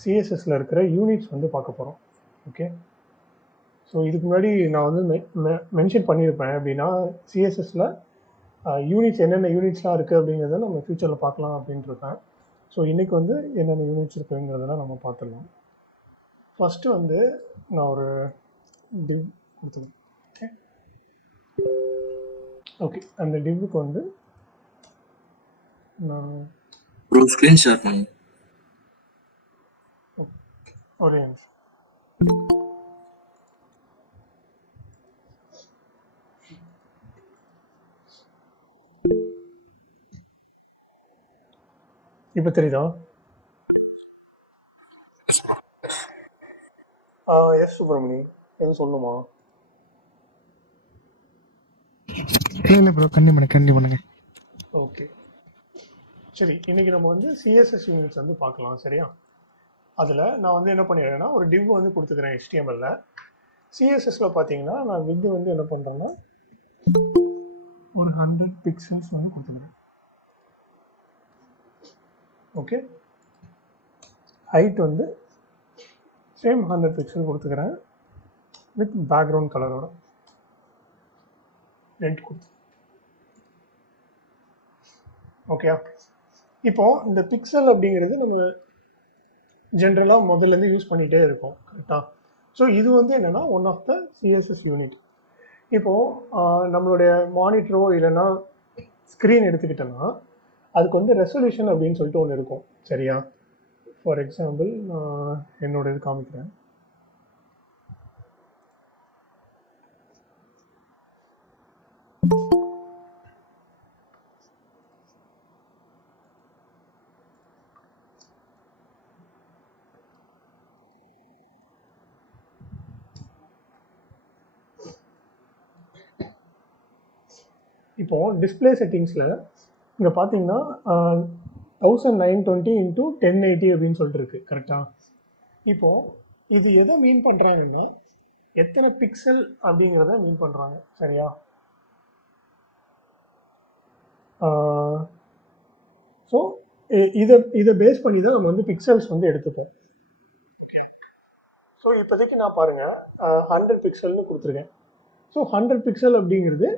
சிஎஸ்எஸ்ல இருக்கிற யூனிட்ஸ் வந்து பார்க்க போகிறோம். ஓகே, ஸோ இதுக்கு முன்னாடி நான் வந்து மென்ஷன் பண்ணியிருப்பேன் அப்படின்னா சிஎஸ்எஸ்ல யூனிட்ஸ் என்னென்ன யூனிட்ஸ்லாம் இருக்குது அப்படிங்கிறத நம்ம ஃப்யூச்சரில் பார்க்கலாம் அப்படின்ட்டு இருக்கேன். ஸோ இன்றைக்கி வந்து என்னென்ன யூனிட்ஸ் இருக்குங்கிறதெல்லாம் நம்ம பார்த்துடலாம். ஃபஸ்ட்டு வந்து நான் ஒரு டிவ் கொடுத்துருக்கேன். ஓகே ஓகே அந்த டிவ்வுக்கு வந்து நான் ப்ரோ ஸ்க்ரீன் ஷேர் பண்ணுங்க. ஒரே நிமிஷம். இப்போ தெரியுதா? எஸ் சுப்ரமணி, எதுவும் சொல்லணுமா? இல்லை ப்ரோ, கண்டிப்பாக பண்ணுங்க. ஓகே சரி, இன்றைக்கி நம்ம வந்து சிஎஸ்எஸ் யூனிட்ஸ் வந்து பார்க்கலாம். சரியா? அதில் நான் வந்து என்ன பண்ணிடுறேன்னா ஒரு டிவ் வந்து கொடுத்துக்கிறேன் HTML-ல. சிஎஸ்எஸ்ல பார்த்தீங்கன்னா நான் வித் வந்து என்ன பண்ணுறேன்னா ஒரு 100 பிக்சல்ஸ் வந்து கொடுத்துக்கிறேன். ஓகே, ஹைட் வந்து சேம் 100 பிக்சல் கொடுத்துக்கிறேன் வித் பேக்ரவுண்ட் கலரோட ரெண்ட் கொடுத்து. ஓகே, இப்போ இந்த பிக்சல் அப்படிங்கிறது நம்ம ஜென்ரலாக முதல்லேருந்து யூஸ் பண்ணிகிட்டே இருக்கோம். கரெக்டாக? ஸோ இது வந்து என்னென்னா one of the CSS unit. இப்போது நம்மளுடைய மானிட்டரோ இல்லைன்னா ஸ்க்ரீன் எடுத்துக்கிட்டோன்னா அதுக்கு வந்து ரெசல்யூஷன் அப்படின்னு சொல்லிட்டு ஒன்று இருக்கும். சரியா? ஃபார் எக்ஸாம்பிள் நான் என்னோட இது காமிக்கிறேன். இப்போது டிஸ்பிளே செட்டிங்ஸில் இங்கே பார்த்தீங்கன்னா 1920 × 1080 அப்படின்னு சொல்லிட்டு இருக்கு. கரெக்டாக? இப்போது இது எதை மீன் பண்ணுறாங்கன்னா எத்தனை பிக்சல் அப்படிங்கிறத மீன் பண்ணுறாங்க. சரியா? ஸோ இதை பேஸ் பண்ணி தான் நம்ம வந்து பிக்சல்ஸ் வந்து எடுத்துப்போம். ஓகே, ஸோ இப்போதைக்கு நான் பாருங்கள் 100 பிக்சல்னு கொடுத்துருக்கேன். ஸோ 100 பிக்சல் அப்படிங்கிறது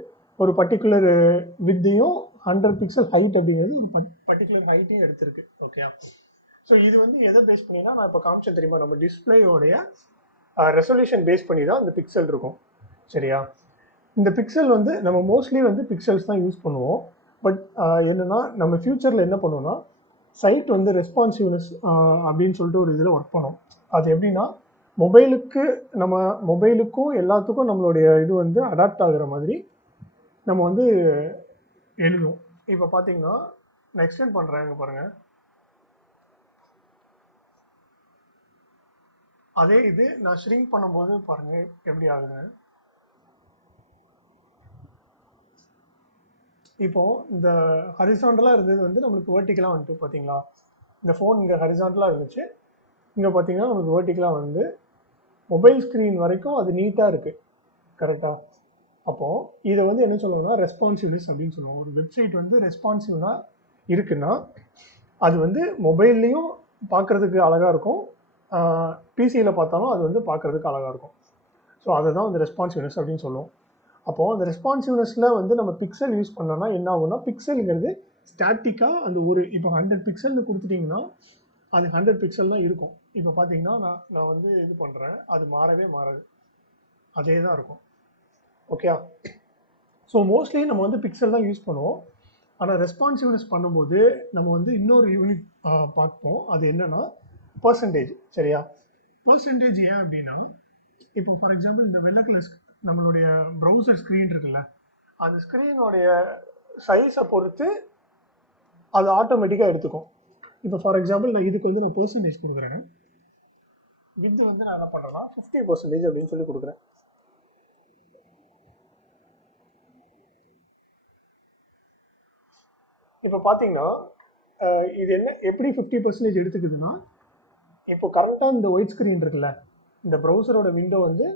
ஒரு பர்டிகுலர் வித்தையும் 100 பிக்சல் ஹைட் அப்படிங்கிறது ஒரு பர்டிகுலர் ஹைட்டையும் எடுத்திருக்கு. ஓகே, ஸோ இது வந்து எதை பேஸ் பண்ணினா நான் இப்போ காமிச்சேன் தெரியுமா, நம்ம டிஸ்பிளேயோடைய ரெசல்யூஷன் பேஸ் பண்ணி தான் இந்த பிக்சல் இருக்கும். சரியா? இந்த பிக்சல் வந்து நம்ம மோஸ்ட்லி வந்து பிக்சல்ஸ் தான் யூஸ் பண்ணுவோம். பட் என்னென்னா நம்ம ஃப்யூச்சரில் என்ன பண்ணுவோம்னா சைட் வந்து ரெஸ்பான்சிவ்னஸ் அப்படின்னு சொல்லிட்டு ஒரு இதில் ஒர்க் பண்ணோம். அது எப்படின்னா நம்ம மொபைலுக்கும் எல்லாத்துக்கும் நம்மளுடைய இது வந்து அடாப்ட் ஆகுற மாதிரி நம்ம வந்து எழுதும். இப்போ பார்த்தீங்கன்னா நான் எக்ஸ்டெண்ட் பண்ணுறேன். இங்கே பாருங்கள், அதே இது நான் ஷ்ரிங்க் பண்ணும்போது பாருங்கள் எப்படி ஆகுது. இப்போது இந்த ஹரிசாண்டலாக இருந்தது வந்து நம்மளுக்கு வேர்ட்டிக்கலாக வந்துட்டு பார்த்தீங்களா, இந்த ஃபோன் இங்கே ஹரிசாண்டலாக இருந்துச்சு, இங்கே பார்த்தீங்கன்னா நம்மளுக்கு வேர்ட்டிக்கலாக வந்து மொபைல் ஸ்க்ரீன் வரைக்கும் அது நீட்டாக இருக்குது. கரெக்டாக? அப்போது இதை வந்து என்ன சொல்லுவோம்னா ரெஸ்பான்சிவ்னஸ் அப்படின்னு சொல்லுவோம். ஒரு வெப்சைட் வந்து ரெஸ்பான்சிவ்னா இருக்குன்னா அது வந்து மொபைல்லையும் பார்க்குறதுக்கு அழகாக இருக்கும், பிசியில் பார்த்தாலும் அது வந்து பார்க்குறதுக்கு அழகாக இருக்கும். ஸோ அதை தான் வந்து ரெஸ்பான்சிவ்னஸ் அப்படின்னு சொல்லுவோம். அப்போது அந்த ரெஸ்பான்சிவ்னஸில் வந்து நம்ம பிக்சல் யூஸ் பண்ணோம்னா என்ன ஆகும்னா பிக்சலுங்கிறது ஸ்டாட்டிக்காக அந்த ஒரு இப்போ 100 பிக்சல்னு கொடுத்துட்டிங்கன்னா அது 100 பிக்சல் தான் இருக்கும். இப்போ பார்த்தீங்கன்னா நான் வந்து இது பண்ணுறேன், அது மாறவே மாறாது, அதே தான் இருக்கும். ஓகே, ஸோ மோஸ்ட்லி நம்ம வந்து பிக்சல் தான் யூஸ் பண்ணுவோம். ஆனால் ரெஸ்பான்சிவ்னஸ் பண்ணும்போது நம்ம வந்து இன்னொரு யூனிட் பார்ப்போம். அது என்னென்னா பர்சன்டேஜ். சரியா? பர்சன்டேஜ் ஏன் அப்படின்னா இப்போ ஃபார் எக்ஸாம்பிள் இந்த வெள்ளை கலர் நம்மளுடைய ப்ரௌசர் ஸ்க்ரீன் இருக்குல்ல, அந்த ஸ்க்ரீனோடைய சைஸை பொறுத்து அது ஆட்டோமேட்டிக்காக எடுத்துக்கும். இப்போ ஃபார் எக்ஸாம்பிள் நான் இதுக்கு வந்து நான் பர்சன்டேஜ் கொடுக்குறேன். வித் வந்து நான் என்ன பண்ணுறேன்னா 50% அப்படின்னு சொல்லி கொடுக்குறேன். இப்போ பார்த்தீங்கன்னா இது என்ன எப்படி 50% எடுத்துக்குதுன்னா இப்போ கரெக்டாக இந்த ஒயிட் ஸ்க்ரீன் இருக்குல்ல, இந்த ப்ரௌசரோட விண்டோ வந்து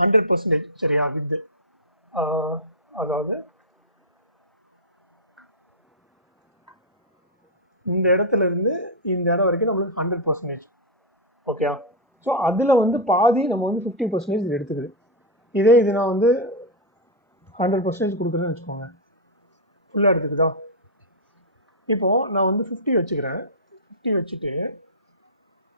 100%. சரியா? வித் அதாவது இந்த இடத்துல இருந்து இந்த இடம் வரைக்கும் நம்மளுக்கு 100%. ஓகே. ஸோ அதில் வந்து பாதி நம்ம வந்து 50% இது எடுத்துக்குது. இதே இது நான் வந்து 100% கொடுக்குறேன்னு வச்சுக்கோங்க, ஃபுல்லாக எடுத்துக்குதா. இப்போது நான் வந்து 50 வச்சுக்கிறேன். 50 வச்சுட்டு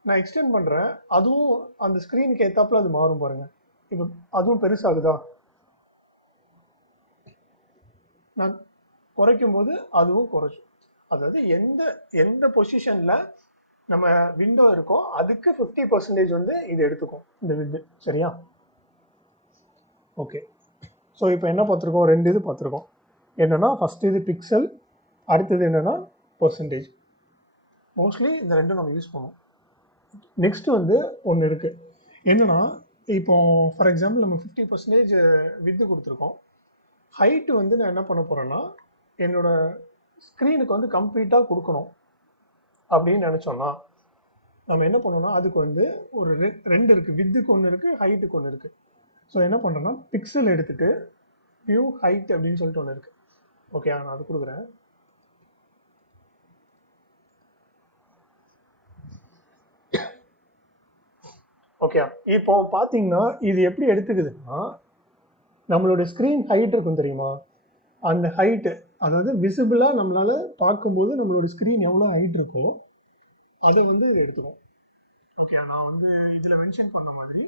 நான் எக்ஸ்டெண்ட் பண்ணுறேன். அதுவும் அந்த ஸ்க்ரீனுக்கு ஏற்றாப்புல அது மாறும் பாருங்கள். இப்போ அதுவும் பெருசாகுதா, நான் குறைக்கும் போது அதுவும் குறைச்சும். அதாவது எந்த எந்த பொசிஷனில் நம்ம விண்டோ இருக்கோ அதுக்கு 50% வந்து இது எடுத்துக்கும் இந்த வித்து. சரியா? ஓகே. ஸோ இப்போ என்ன பார்த்துருக்கோம், 2 இது பார்த்துருக்கோம். என்னென்னா ஃபஸ்ட்டு இது பிக்சல், அடுத்தது என்னென்னா பர்சன்டேஜ். மோஸ்ட்லி இந்த ரெண்டும் நம்ம யூஸ் பண்ணுவோம். நெக்ஸ்ட் வந்து ஒன்று இருக்குது. என்னென்னா இப்போ ஃபார் எக்ஸாம்பிள் நம்ம 50% வித்து கொடுத்துருக்கோம். ஹைட்டு வந்து நான் என்ன பண்ண போகிறேன்னா என்னோட ஸ்க்ரீனுக்கு வந்து கம்ப்ளீட்டாக கொடுக்கணும் அப்படின்னு நினச்சோன்னா நம்ம என்ன பண்ணோம்னா அதுக்கு வந்து ஒரு ரெண்டு இருக்குது. வித்துக்கு ஒன்று இருக்குது, ஹைட்டுக்கு ஒன்று இருக்குது. ஸோ என்ன பண்ணுறேன்னா பிக்சல் எடுத்துகிட்டு வியூ ஹைட் அப்படின்னு சொல்லிட்டு ஒன்று இருக்குது. ஓகே, நான் அது கொடுக்குறேன். ஓகே, இப்போ பார்த்தீங்கன்னா இது எப்படி எடுத்துக்குதுன்னா நம்மளுடைய ஸ்க்ரீன் ஹைட் இருக்கும் தெரியுமா, அந்த ஹைட்டு, அதாவது விசிபிளாக நம்மளால் பார்க்கும்போது நம்மளோட ஸ்க்ரீன் எவ்வளோ ஹைட் இருக்கோ அதை வந்து இது எடுத்துக்கும். ஓகே, நான் வந்து இதில் மென்ஷன் பண்ண மாதிரி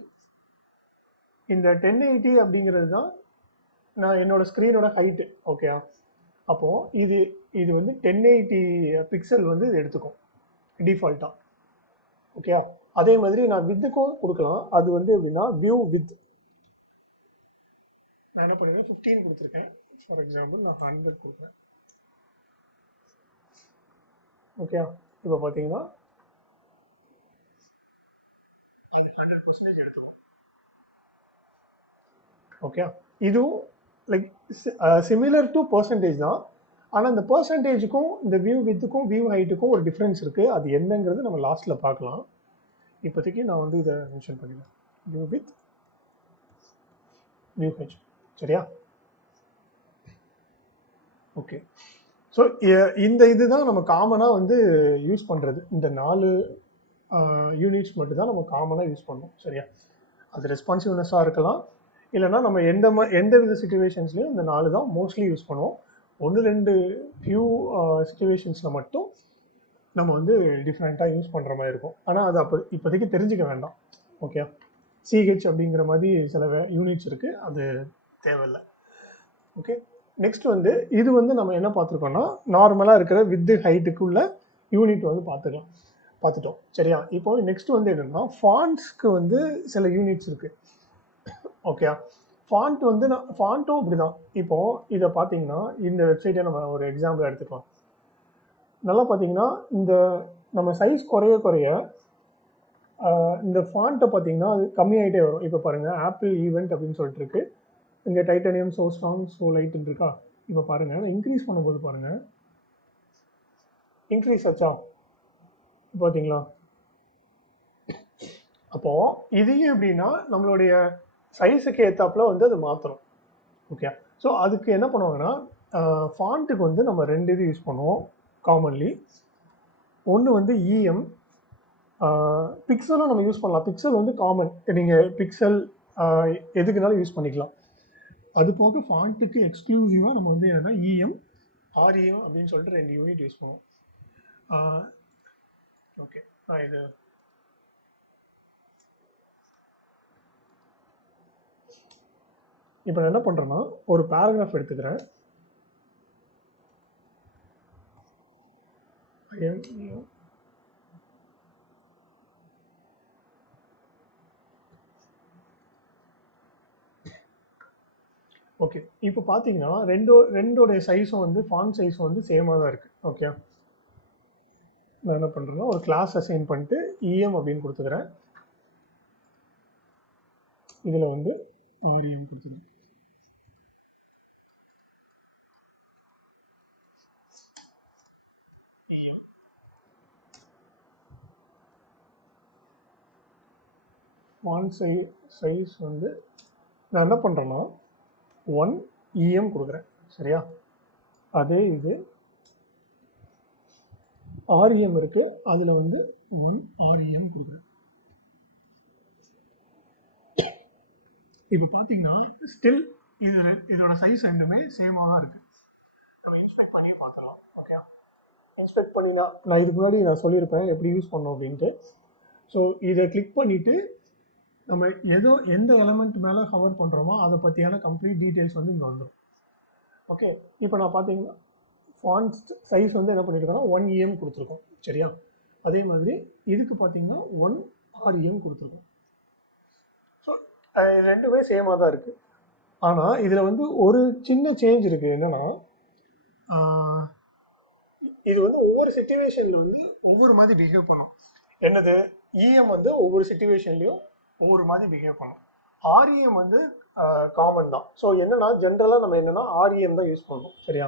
இந்த 1080 அப்படிங்கிறது தான் நான் என்னோட ஸ்க்ரீனோட ஹைட்டு. ஓகே, அப்போது இது இது வந்து 1080 பிக்சல் வந்து இது எடுத்துக்கும் டிஃபால்ட்டாக. ஓகே, அதே மாதிரி நான் வித்துக்கும் கொடுக்கலாம். அது வந்து எப்படின்னா வியூ வித், நான் என்ன பண்ணிடுறேன் 15 கொடுத்துருக்கேன். ஃபார் எக்ஸாம்பிள் நான் 100 கொடுக்குறேன். ஓகே, இப்போ பார்த்தீங்கன்னா அது 100% எடுத்துக்கும். ஓகே, இதுவும் லைக் சிமிலர் டு பர்சன்டேஜ் தான். ஆனால் இந்த பர்சன்டேஜுக்கும் இந்த வியூ வித்துக்கும் வியூ ஹைட்டுக்கும் ஒரு டிஃப்ரென்ஸ் இருக்குது. அது என்னங்கிறது நம்ம லாஸ்ட்டில் பார்க்கலாம். இப்போதைக்கு நான் வந்து இதை மென்ஷன் பண்ணிடுறேன், வியூ வித் வியூ ஹைட். சரியா? ஓகே. ஸோ இந்த இதுதான் நம்ம காமனாக வந்து யூஸ் பண்ணுறது. இந்த 4 யூனிட்ஸ் மட்டும் தான் நம்ம காமனாக யூஸ் பண்ணோம். சரியா? அது ரெஸ்பான்சிவ்னஸாக இருக்கலாம், இல்லைனா நம்ம எந்த வித சுச்சுவேஷன்ஸ்லையும் இந்த 4 தான் மோஸ்ட்லி யூஸ் பண்ணுவோம். 1-2 ஃபியூ சுச்சுவேஷன்ஸில் மட்டும் நம்ம வந்து டிஃப்ரெண்ட்டாக யூஸ் பண்ணுற மாதிரி இருக்கும். ஆனால் அது இப்போதைக்கு தெரிஞ்சுக்க வேண்டாம். ஓகே, சிஹெச் அப்படிங்கிற மாதிரி சில யூனிட்ஸ் இருக்குது, அது தேவையில்லை. ஓகே, நெக்ஸ்ட் வந்து இது வந்து நம்ம என்ன பார்த்துருக்கோம்னா நார்மலாக இருக்கிற வித்து ஹைட்டுக்குள்ள யூனிட் வந்து பார்த்துட்டோம். சரியா? இப்போ நெக்ஸ்ட் வந்து என்னென்னா ஃபாண்ட்ஸ்க்கு வந்து சில யூனிட்ஸ் இருக்குது. ஓகே, ஃபாண்ட் வந்து ஃபாண்ட்டும் அப்படி தான். இப்போது இதை பார்த்தீங்கன்னா இந்த வெப்சைட்டை நம்ம ஒரு எக்ஸாம்பிள் எடுத்துக்கலாம். நல்லா பார்த்தீங்கன்னா இந்த நம்ம சைஸ் குறைய இந்த ஃபாண்ட்டை பார்த்தீங்கன்னா அது கம்மியாகிட்டே வரும். இப்போ பாருங்கள், ஆப்பிள் ஈவெண்ட் அப்படின்னு சொல்லிட்டு இருக்கு. இங்கே டைட்டானியம் ஸோ ஸ்ட்ராங் ஸோ லைட்னு இருக்கா. இப்போ பாருங்கள், இன்க்ரீஸ் பண்ணும்போது பாருங்கள், இன்க்ரீஸ் ஆச்சா பார்த்தீங்களா. அப்போது இதையும் எப்படின்னா நம்மளுடைய சைஸுக்கு ஏற்றாப்புல வந்து அது மாற்றணும். ஓகே, ஸோ அதுக்கு என்ன பண்ணுவாங்கன்னா ஃபாண்ட்டுக்கு வந்து நம்ம 2 இது யூஸ் பண்ணுவோம் காமன்லி. ஒன்று வந்து இஎம், பிக்சலும் நம்ம யூஸ் பண்ணலாம். பிக்சல் வந்து காமன், நீங்கள் பிக்சல் எதுக்குனாலும் யூஸ் பண்ணிக்கலாம். அது போக ஃபாண்ட்டுக்கு எக்ஸ்க்ளூசிவாக நம்ம வந்து என்னென்னா இஎம், ஆர்இஎம் அப்படின்னு சொல்லிட்டு 2 யூனிட் யூஸ் பண்ணுவோம். ஓகே, நான் இது இப்போ நான் என்ன பண்ணுறேன்னா ஒரு பேராகிராஃப் எடுத்துக்கிறேன். ஓகே, இப்போ பார்த்தீங்கன்னா ரெண்டோடைய சைஸும் வந்து ஃபாண்ட் சைஸும் வந்து சேமாக தான் இருக்குது. ஓகே, நான் என்ன பண்ணுறேன்னா ஒரு கிளாஸ் அசைன் பண்ணிட்டு இஎம் அப்படின்னு கொடுத்துக்கிறேன். இதில் வந்து ஆர்இஎம் கொடுத்துக்கிறேன். இஎம் ஃபாண்ட் சைஸ் வந்து நான் என்ன பண்ணுறேன்னா 1 இஎம் கொடுக்குறேன். சரியா? அதே இது ஆர்இஎம் இருக்குது, அதில் வந்து 1 ஆர்இஎம் கொடுக்குறேன். இப்போ பார்த்தீங்கன்னா ஸ்டில் இதோட சைஸ் ரெண்டுமே சேமாக தான் இருக்குது. நம்ம இன்ஸ்பெக்ட் பண்ணி பார்க்கலாம். ஓகே, இன்ஸ்பெக்ட் பண்ணினா நான் இதுக்கு முன்னாடி நான் சொல்லியிருப்பேன் எப்படி யூஸ் பண்ணோம் அப்படின்ட்டு. ஸோ இதை கிளிக் பண்ணிவிட்டு நம்ம எந்த எலமெண்ட் மேலே கவர் பண்ணுறோமோ அதை பற்றியான கம்ப்ளீட் டீட்டெயில்ஸ் வந்து இங்கே வந்துடும். ஓகே, இப்போ நான் பார்த்தீங்கன்னா ஃபாண்ட் சைஸ் வந்து என்ன பண்ணியிருக்கோன்னா 1 EM கொடுத்துருக்கோம். சரியா, அதே மாதிரி இதுக்கு பார்த்தீங்கன்னா 1 REM கொடுத்துருக்கோம். ஸோ ரெண்டுமே சேமாக தான் இருக்குது. ஆனால் இதில் வந்து ஒரு சின்ன சேஞ்ச் இருக்குது. என்னென்னா இது வந்து ஒவ்வொரு சிச்சுவேஷனில் வந்து ஒவ்வொரு மாதிரி பிஹேவ் பண்ணும். என்னது, இஎம் வந்து ஒவ்வொரு சிச்சுவேஷன்லையும் ஒவ்வொரு மாதிரி பிஹேவ் பண்ணும். ஆர்இஎம் வந்து காமன் தான். ஸோ என்னென்னா ஜென்ரலாக நம்ம என்னென்னா ஆர்இஎம் தான் யூஸ் பண்ணுவோம். சரியா,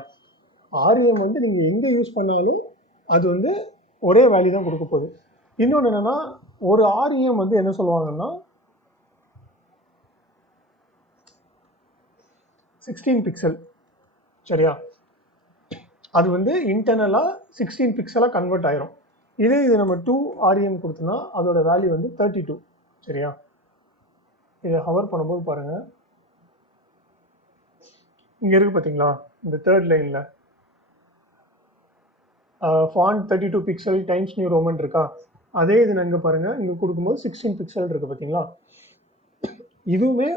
ஆர்இஎம் வந்து நீங்கள் எங்கே யூஸ் பண்ணாலும் அது வந்து ஒரே வேல்யூ தான் கொடுக்க போகுது. இன்னொன்று என்னென்னா ஒரு ஆர்இஎம் வந்து என்ன சொல்லுவாங்கன்னா 16 பிக்சல். சரியா, அது வந்து இன்டர்னலாக 16 பிக்சலாக கன்வெர்ட் ஆயிரும். இது நம்ம 2 REM கொடுத்தோன்னா அதோட வேல்யூ வந்து 32. சரியா, இதை ஹவர் பண்ணும்போது பாருங்கள், இங்கே இருக்குது பார்த்தீங்களா, இந்த தேர்ட் லைனில் font 32 pixel Times New Roman இருக்கா, அதே இது நான் இங்கே பாருங்கள், இங்கே கொடுக்கும்போது 16 பிக்சல் இருக்குது பார்த்தீங்களா. இதுவுமே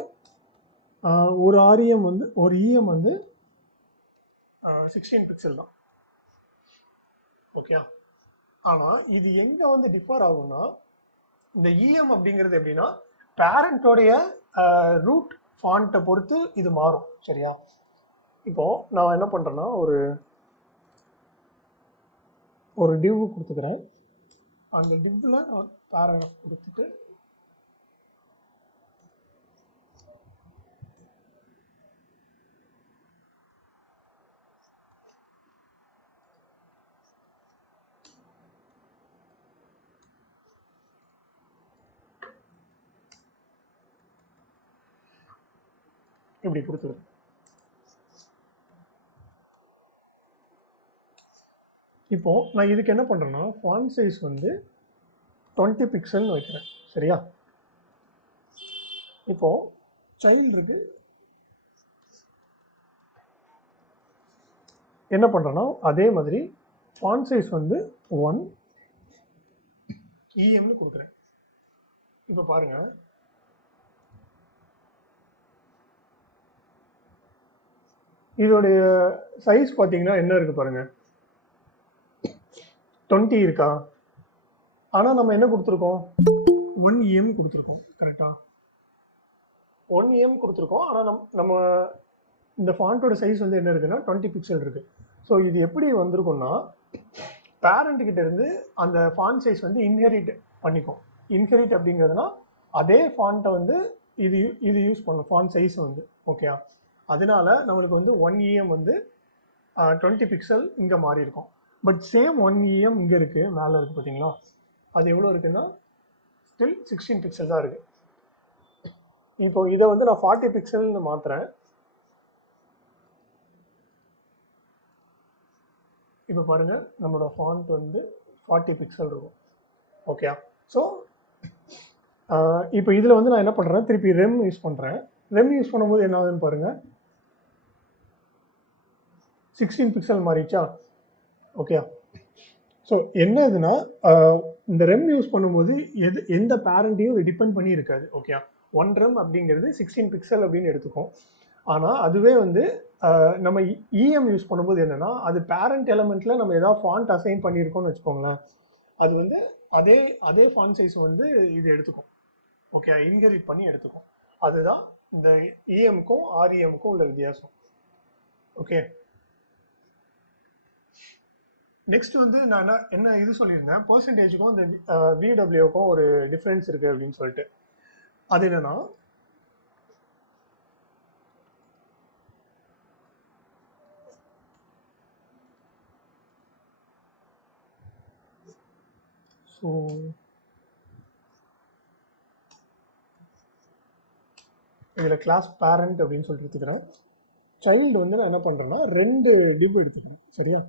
ஒரு REM வந்து ஒரு EM வந்து 16 பிக்சல் தான். ஓகே, ஆனால் இது எங்கே வந்து டிஃபர் ஆகும்னா இந்த EM அப்படிங்கிறது எப்படின்னா பேரண்டோடைய ரூட் ஃபாண்ட்டை பொறுத்து இது மாறும். சரியா, இப்போது நான் என்ன பண்ணுறேன்னா ஒரு டிவ் கொடுத்துக்கிறேன். அந்த டிவ்வில் நான் பேராகிராஃப் கொடுத்துட்டு இப்படி கொடுத்துருவேன். இப்போது நான் இதுக்கு என்ன பண்ணுறேன்னா ஃபாண்ட் சைஸ் வந்து 20 பிக்சல்னு வைக்கிறேன். சரியா, இப்போது சைல்டு இருக்கு, என்ன பண்ணுறேன்னா அதே மாதிரி ஃபாண்ட் சைஸ் வந்து 1 EMனு கொடுக்குறேன். இப்போ பாருங்கள், இதோடைய சைஸ் பார்த்தீங்கன்னா என்ன இருக்குது பாருங்கள், 20 இருக்கா. ஆனால் நம்ம என்ன கொடுத்துருக்கோம், 1 EM கொடுத்துருக்கோம். கரெக்டாக 1 EM கொடுத்துருக்கோம். ஆனால் நம்ம இந்த ஃபாண்ட்டோட சைஸ் வந்து என்ன இருக்குன்னா 20 பிக்சல் இருக்குது. ஸோ இது எப்படி வந்திருக்கும்னா பேரண்ட்கிட்ட இருந்து அந்த ஃபாண்ட் சைஸ் வந்து இன்ஹெரிட் பண்ணிக்கும். இன்ஹெரிட் அப்படிங்கிறதுனா அதே ஃபாண்ட்டை வந்து இது யூஸ் பண்ணும் ஃபாண்ட் சைஸ் வந்து. ஓகே, அதனால நம்மளுக்கு வந்து 1 EM வந்து 20 பிக்சல் இங்கே மாறி இருக்கும். பட் சேம் 1 EM இங்கே இருக்குது, மேலே இருக்குது பார்த்தீங்களா, அது எவ்வளோ இருக்குன்னா ஸ்டில் 16 பிக்சல் தான் இருக்குது. இப்போ இதை வந்து நான் 40 பிக்சல்னு மாற்றுறேன். இப்போ பாருங்கள், நம்மளோட ஃபாண்ட் வந்து 40 பிக்சல் இருக்கும். ஓகே, ஸோ இப்போ இதில் வந்து நான் என்ன பண்ணுறேன், திருப்பி ரெம் யூஸ் பண்ணுறேன். ரெம் யூஸ் பண்ணும்போது என்ன ஆகுதுன்னு பாருங்கள், 16 பிக்சல் மாறிச்சா. ஓகே, ஸோ என்ன இதுன்னா இந்த ரெம் யூஸ் பண்ணும்போது எந்த பேரண்ட்டையும் இது டிபெண்ட் பண்ணி இருக்காது. ஓகே, 1 ரெம் அப்படிங்கிறது 16 பிக்சல் அப்படின்னு எடுத்துக்கும். ஆனால் அதுவே வந்து நம்ம EM யூஸ் பண்ணும்போது என்னென்னா அது பேரண்ட் எலமெண்ட்டில் நம்ம ஏதாவது ஃபாண்ட் அசைன் பண்ணியிருக்கோம்னு வச்சுக்கோங்களேன், அது வந்து அதே ஃபாண்ட் சைஸ் வந்து இது எடுத்துக்கும். ஓகே, இன்ஹெரிட் பண்ணி எடுத்துக்கும். அதுதான் இந்த EMக்கும் REMக்கும் உள்ள வித்தியாசம். ஓகே, நெக்ஸ்ட் வந்து நான் என்ன இது சொல்லியிருந்தேன், பெர்சன்டேஜுக்கும் இந்த VWக்கும் ஒரு டிஃப்ரென்ஸ் இருக்குது அப்படின்னு சொல்லிட்டு. அது என்னன்னா ஸோ இதில் கிளாஸ் பேரண்ட் அப்படின்னு சொல்லிட்டு எடுத்துக்கிறேன். சைல்டு வந்து நான் என்ன பண்ணுறேன்னா 2 டிவ் எடுத்துக்கிறேன். சரியா,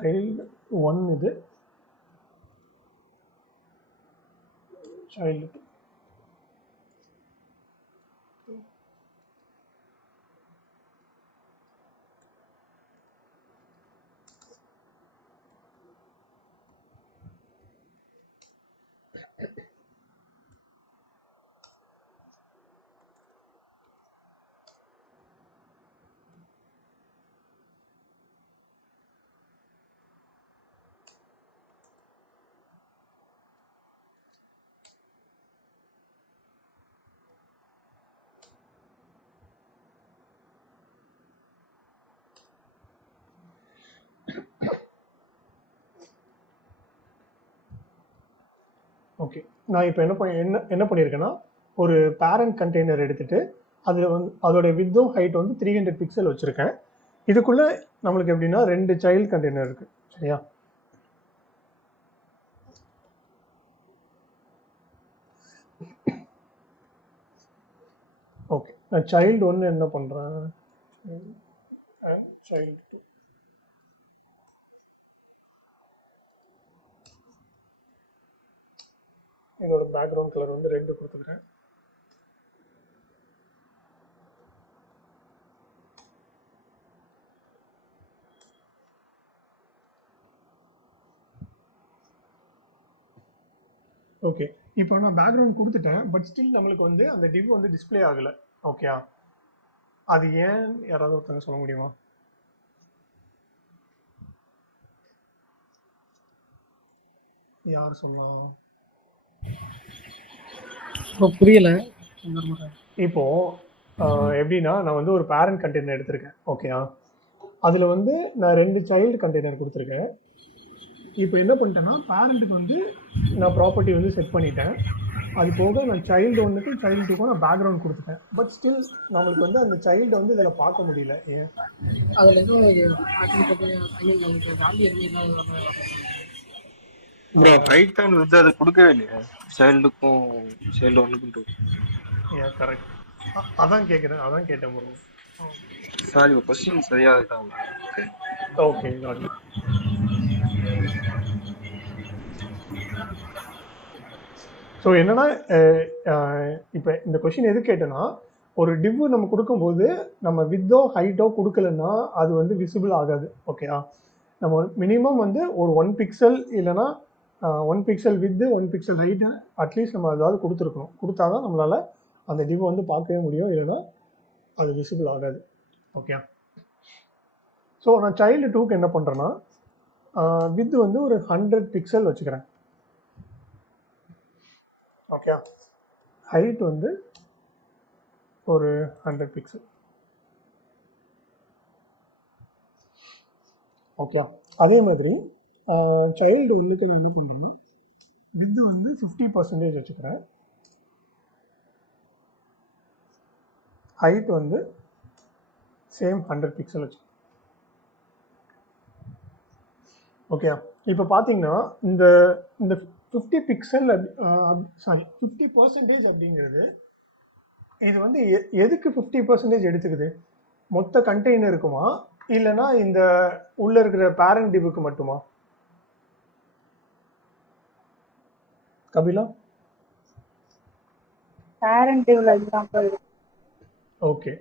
சைல்டு 1 இது, சைல்டு 2. ஓகே, நான் இப்போ என்ன பண்ணியிருக்கேன்னா, ஒரு பேரண்ட் கண்டெய்னர் எடுத்துட்டு அதில் வந்து அதோட வித்தும் ஹைட் வந்து 300 பிக்சல் வச்சுருக்கேன். இதுக்குள்ளே நம்மளுக்கு எப்படின்னா 2 சைல்டு கண்டெய்னர் இருக்குது, சரியா? ஓகே, நான் சைல்டு 1 என்ன பண்ணுறேன், சைல்டு 2. இதோட பேக்ரவுண்ட் கலர் வந்து ரெட் கொடுத்துக்கிறேன். ஓகே, இப்போ நான் பேக்ரவுண்ட் கொடுத்துட்டேன். பட் ஸ்டில் நம்மளுக்கு வந்து அந்த டிவ் வந்து டிஸ்பிளே ஆகலை. ஓகே, அது ஏன் யாராவது ஒருத்தங்க சொல்ல முடியுமா? யார் சொல்லலாம்? புரியல. இப்போ எப்படின்னா, நான் வந்து ஒரு பேரண்ட் கண்டெய்னர் எடுத்திருக்கேன். ஓகேயா, அதில் வந்து நான் 2 சைல்டு கண்டெய்னர் கொடுத்துருக்கேன். இப்போ என்ன பண்ணிட்டேன்னா, பேரண்ட்டுக்கு வந்து நான் ப்ராப்பர்ட்டி வந்து செட் பண்ணிட்டேன். அது போக நான் சைல்டு 1க்கும் சைல்டு 2க்கும் நான் பேக்ரவுண்ட் கொடுத்துட்டேன். பட் ஸ்டில் நம்மளுக்கு வந்து அந்த சைல்டை வந்து இதில் பார்க்க முடியல. ஏன்? அதில் ஏதோ நமக்கு வேல்யூ எதுவுமே இல்லாத ப்ரோ ஹைட் அண்ட் வித் அது கொடுக்கவே இல்லையா சைல்டுக்கும் சைல்டு 1க்கும்? ஏன் கரெக்ட், அதான் கேட்டேன் ப்ரோ. சாரி கொஸ்டின் சரியா இருக்காங்க. ஓகே, ஸோ என்னன்னா, இப்போ இந்த கொஷின் எது கேட்டேன்னா, ஒரு டிவ் நம்ம கொடுக்கும்போது நம்ம வித்தோ ஹைட்டோ கொடுக்கலன்னா அது வந்து விசிபிள் ஆகாது. ஓகேயா, நம்ம மினிமம் வந்து ஒரு 1 பிக்சல் இல்லைன்னா 1 pixel with 1 pixel height at least நம்ம அதாவது கொடுத்துருக்கணும். கொடுத்தா தான் நம்மளால் அந்த டிவ் வந்து பார்க்கவே முடியும், இல்லைன்னா அது விசிபிள் ஆகாது. ஓகே, ஸோ நான் சைல்டு 2க்கு என்ன பண்ணுறேன்னா, வித்து வந்து ஒரு 100 பிக்சல் வச்சுக்கிறேன். ஓகே, ஹைட் வந்து ஒரு 100 பிக்சல். ஓகே, அதே மாதிரி சைல்டு 1க்கு நான் என்ன பண்ணுறேன்னா, வித்து வந்து 50% வச்சுக்கிறேன். ஹைட் வந்து சேம் 100 பிக்சல் வச்சு. ஓகே, இப்போ பார்த்தீங்கன்னா இந்த 50 பிக்சல் 50% அப்படிங்கிறது இது வந்து எதுக்கு 50% எடுத்துக்குது? மொத்த கண்டெய்னருக்குமா இல்லைன்னா இந்த உள்ள இருக்கிற பேரண்ட் டிவுக்கு மட்டுமா? கபிலா? பேரண்ட் டிவ்ல எக்ஸாம்பிள். ஓகே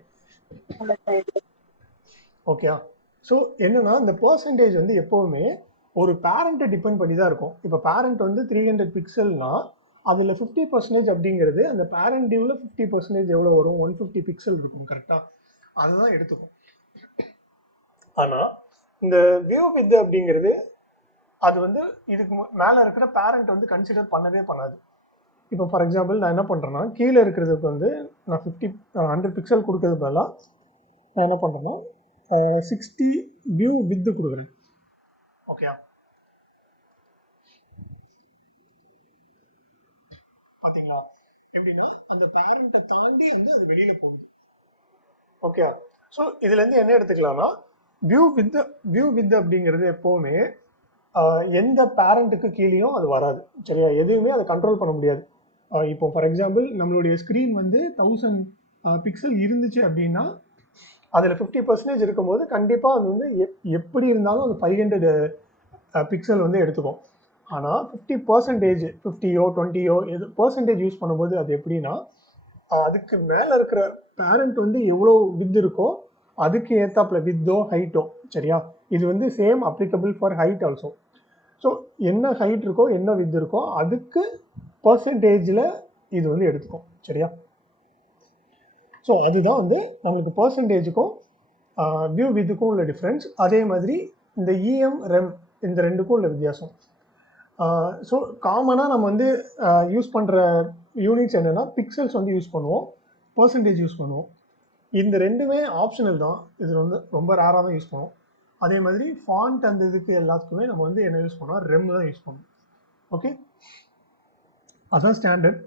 ஓகே, ஸோ என்னன்னா இந்த பர்சன்டேஜ் வந்து எப்போவுமே ஒரு பேரண்ட்டை டிபெண்ட் பண்ணி தான் இருக்கும். இப்போ பேரண்ட் வந்து 300 பிக்சல்னா அதில் 50% அப்படிங்கிறது அந்த பேரண்ட் டிவ்ல 50% எவ்வளோ வரும்? 150 பிக்சல் இருக்கும், கரெக்டாக? அதுதான் எடுத்துக்கும். ஆனால் இந்த வியூ வித் அப்படிங்கிறது அது வந்து இதுக்கு மேலே இருக்கிற பேரண்ட் வந்து கன்சிடர் பண்ணவே பண்ணாது. இப்போ ஃபார் எக்ஸாம்பிள் நான் என்ன பண்ணுறேன்னா, கீழே இருக்கிறதுக்கு வந்து நான் 100 பிக்சல் கொடுக்கறது பதிலாக நான் என்ன பண்ணுறேன்னா 60 வியூ வித்து கொடுக்குறேன். ஓகே, பார்த்தீங்களா எப்படின்னா அந்த பேரண்ட்டை தாண்டி வந்து அது வெளியில் போகுது. ஓகே, ஸோ இதுலேருந்து என்ன எடுத்துக்கலாம்னா, வியூ வித் அப்படிங்கிறது எப்போவுமே எந்த பேரண்ட்டுக்கு கீழேயும் அது வராது, சரியா? எதுவுமே அதை கண்ட்ரோல் பண்ண முடியாது. இப்போ ஃபார் எக்ஸாம்பிள் நம்மளுடைய ஸ்க்ரீன் வந்து 1000 பிக்சல் இருந்துச்சு அப்படின்னா அதில் 50% இருக்கும்போது கண்டிப்பாக அது வந்து எப்படி இருந்தாலும் அது 500 பிக்சல் வந்து எடுத்துக்கும். ஆனால் 50% 50யோ 20யோ எது பர்சன்டேஜ் யூஸ் பண்ணும்போது அது எப்படின்னா அதுக்கு மேலே இருக்கிற பேரண்ட் வந்து எவ்வளோ வித் இருக்கோ அதுக்கு ஏற்றாப்புல வித்தோ ஹைட்டோ, சரியா? இது வந்து same applicable for height also. So என்ன ஹைட் இருக்கோ என்ன வித் இருக்கோ அதுக்கு பர்சன்டேஜில் இது வந்து எடுத்துக்கும், சரியா? ஸோ அதுதான் வந்து நம்மளுக்கு பர்சன்டேஜுக்கும் வியூ வித்துக்கும் உள்ள டிஃப்ரென்ஸ். அதே மாதிரி இந்த இஎம் ரெம் இந்த ரெண்டுக்கும் உள்ள வித்தியாசம். ஸோ காமனாக நம்ம வந்து யூஸ் பண்ணுற யூனிட்ஸ் என்னென்னா பிக்சல்ஸ் வந்து யூஸ் பண்ணுவோம், பர்சன்டேஜ் யூஸ் பண்ணுவோம். இந்த ரெண்டுமே ஆப்ஷனல் தான், இது வந்து ரொம்ப ரேராக தான் யூஸ் பண்ணுவோம். அதே மாதிரி ஃபாண்ட் அந்த இதுக்கு எல்லாத்துக்குமே நம்ம வந்து என்ன யூஸ் பண்ணுவோம், ரெம் தான் யூஸ் பண்ணுவோம். ஓகே, அதான் ஸ்டாண்டர்ட்.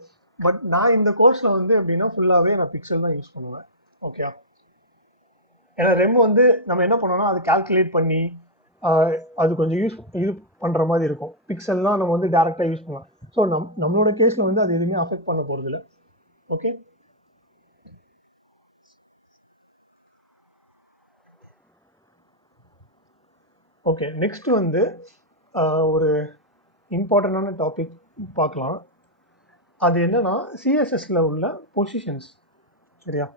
பட் நான் இந்த கோர்ஸில் வந்து எப்படின்னா ஃபுல்லாகவே நான் பிக்சல் தான் யூஸ் பண்ணுவேன். ஓகே, ஏன்னா ரெம் வந்து நம்ம என்ன பண்ணோம்னா அது கால்குலேட் பண்ணி அது கொஞ்சம் இது பண்ணுற மாதிரி இருக்கும். பிக்சல்லாம் நம்ம வந்து டேரெக்டாக யூஸ் பண்ணலாம். ஸோ நம்மளோட கேஸில் வந்து அது எதுவுமே அஃபெக்ட் பண்ண போகிறதில்ல. ஓகே, ஓகே, நெக்ஸ்ட் வந்து ஒரு இம்பார்ட்டண்டான டாபிக் பார்க்கலாம். அது என்னன்னா சிஎஸ்எஸ்ல உள்ள பொசிஷன்ஸ், சரியா?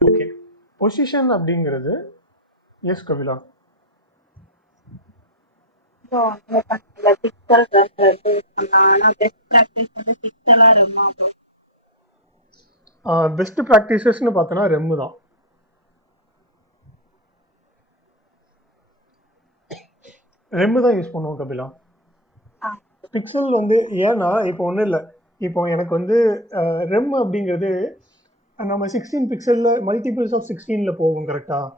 ஓகே, பொசிஷன் அப்படிங்கிறது எஸ் கபிலா. பெஸ்ட் ப்ராக்டிசஸ்ன்னு பார்த்தோன்னா ரெம்மு தான். ரெம்மு தான் யூஸ் பண்ணுவோம் கபிலா. பிக்சல் வந்து ஏன்னா இப்போ ஒன்றும் இல்லை, இப்போ எனக்கு வந்து ரெம் அப்படிங்கிறது நம்ம 16 பிக்சலில் மல்டிபிள்ஸ் ஆஃப் 16ல் போகும், கரெக்டாக?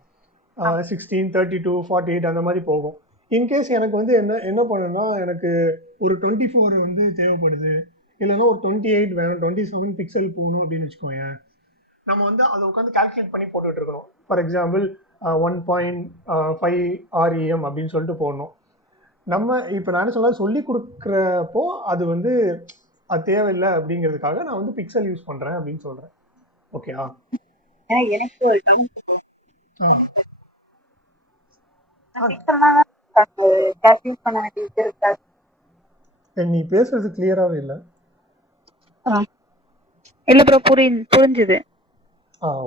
16, 32, 48 அந்த மாதிரி போகும். இன்கேஸ் எனக்கு வந்து என்ன பண்ணுன்னா எனக்கு ஒரு 24 வந்து தேவைப்படுது, இல்லைன்னா ஒரு 28 வேணும், 27 பிக்சல் போகணும் அப்படின்னு வச்சுக்கோங்க. நம்ம வந்து அதை உட்காந்து கால்குலேட் பண்ணி போட்டுட்டு இருக்கணும். ஃபார் எக்ஸாம்பிள் 1.5 REM அப்படின்னு சொல்லிட்டு போடணும். நம்ம இப்போ நான் என்ன சொல்ல சொல்லி கொடுக்குறப்போ அது வந்து அது தேவையில்லை அப்படிங்கிறதுக்காக நான் வந்து பிக்சல் யூஸ் பண்ணுறேன் அப்படின்னு சொல்கிறேன். ஓகேவா? எனக்கு ஒரு நீ பேசுறது கிளியராகவே இல்லை. இல்ல ப்ரோ, புரிஞ்சுது.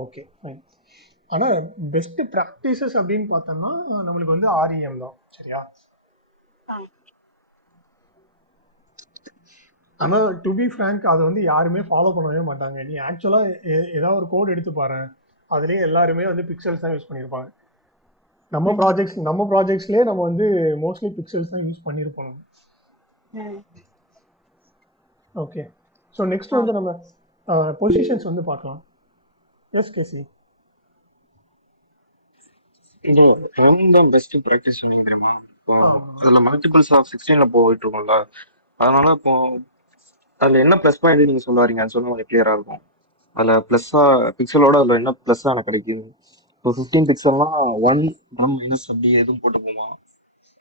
Okay, fine. ஆனால் பெஸ்ட் ப்ராக்டிசஸ் அப்படின்னு பார்த்தோம்னா நம்மளுக்கு வந்து REM தான், சரியா? ஆனால் டு பி ஃப்ரேங்க் அதை வந்து யாருமே ஃபாலோ பண்ணவே மாட்டாங்க. நீ ஆக்சுவலாக ஏதாவது ஒரு கோட் எடுத்து பாரு, அதுலேயே எல்லாருமே வந்து பிக்சல்ஸ் தான் யூஸ் பண்ணியிருப்பாங்க. நம்ம ப்ராஜெக்ட்ஸ்லேயே நம்ம வந்து மோஸ்ட்லி பிக்சல்ஸ் தான் யூஸ் பண்ணியிருப்போம். ஓகே, ஸோ நெக்ஸ்ட் வந்து நம்ம பொசிஷன்ஸ் வந்து பார்க்கலாம். எஸ் கேசி. இந்த ரெம் தான் பெஸ்ட் ப்ராக்டிஸ் சொன்னீங்க தெரியுமா? இப்போ அதில் மல்டிபிள்ஸ் ஆஃப் 16ல் போயிட்டு இருக்கோம்ல, அதனால இப்போ அதில் என்ன ப்ளஸ் பாயிண்ட் நீங்கள் சொல்ல வரீங்கன்னு சொன்னால் கொஞ்சம் கிளியராக இருக்கும். அதில் ப்ளஸ்ஸாக பிக்சலோட அதில் என்ன ப்ளஸ்ஸாக எனக்கு கிடைக்குது? இப்போ 15 பிக்சல்னா 1 மைனஸ் அப்படி எதுவும் போட்டு போமா?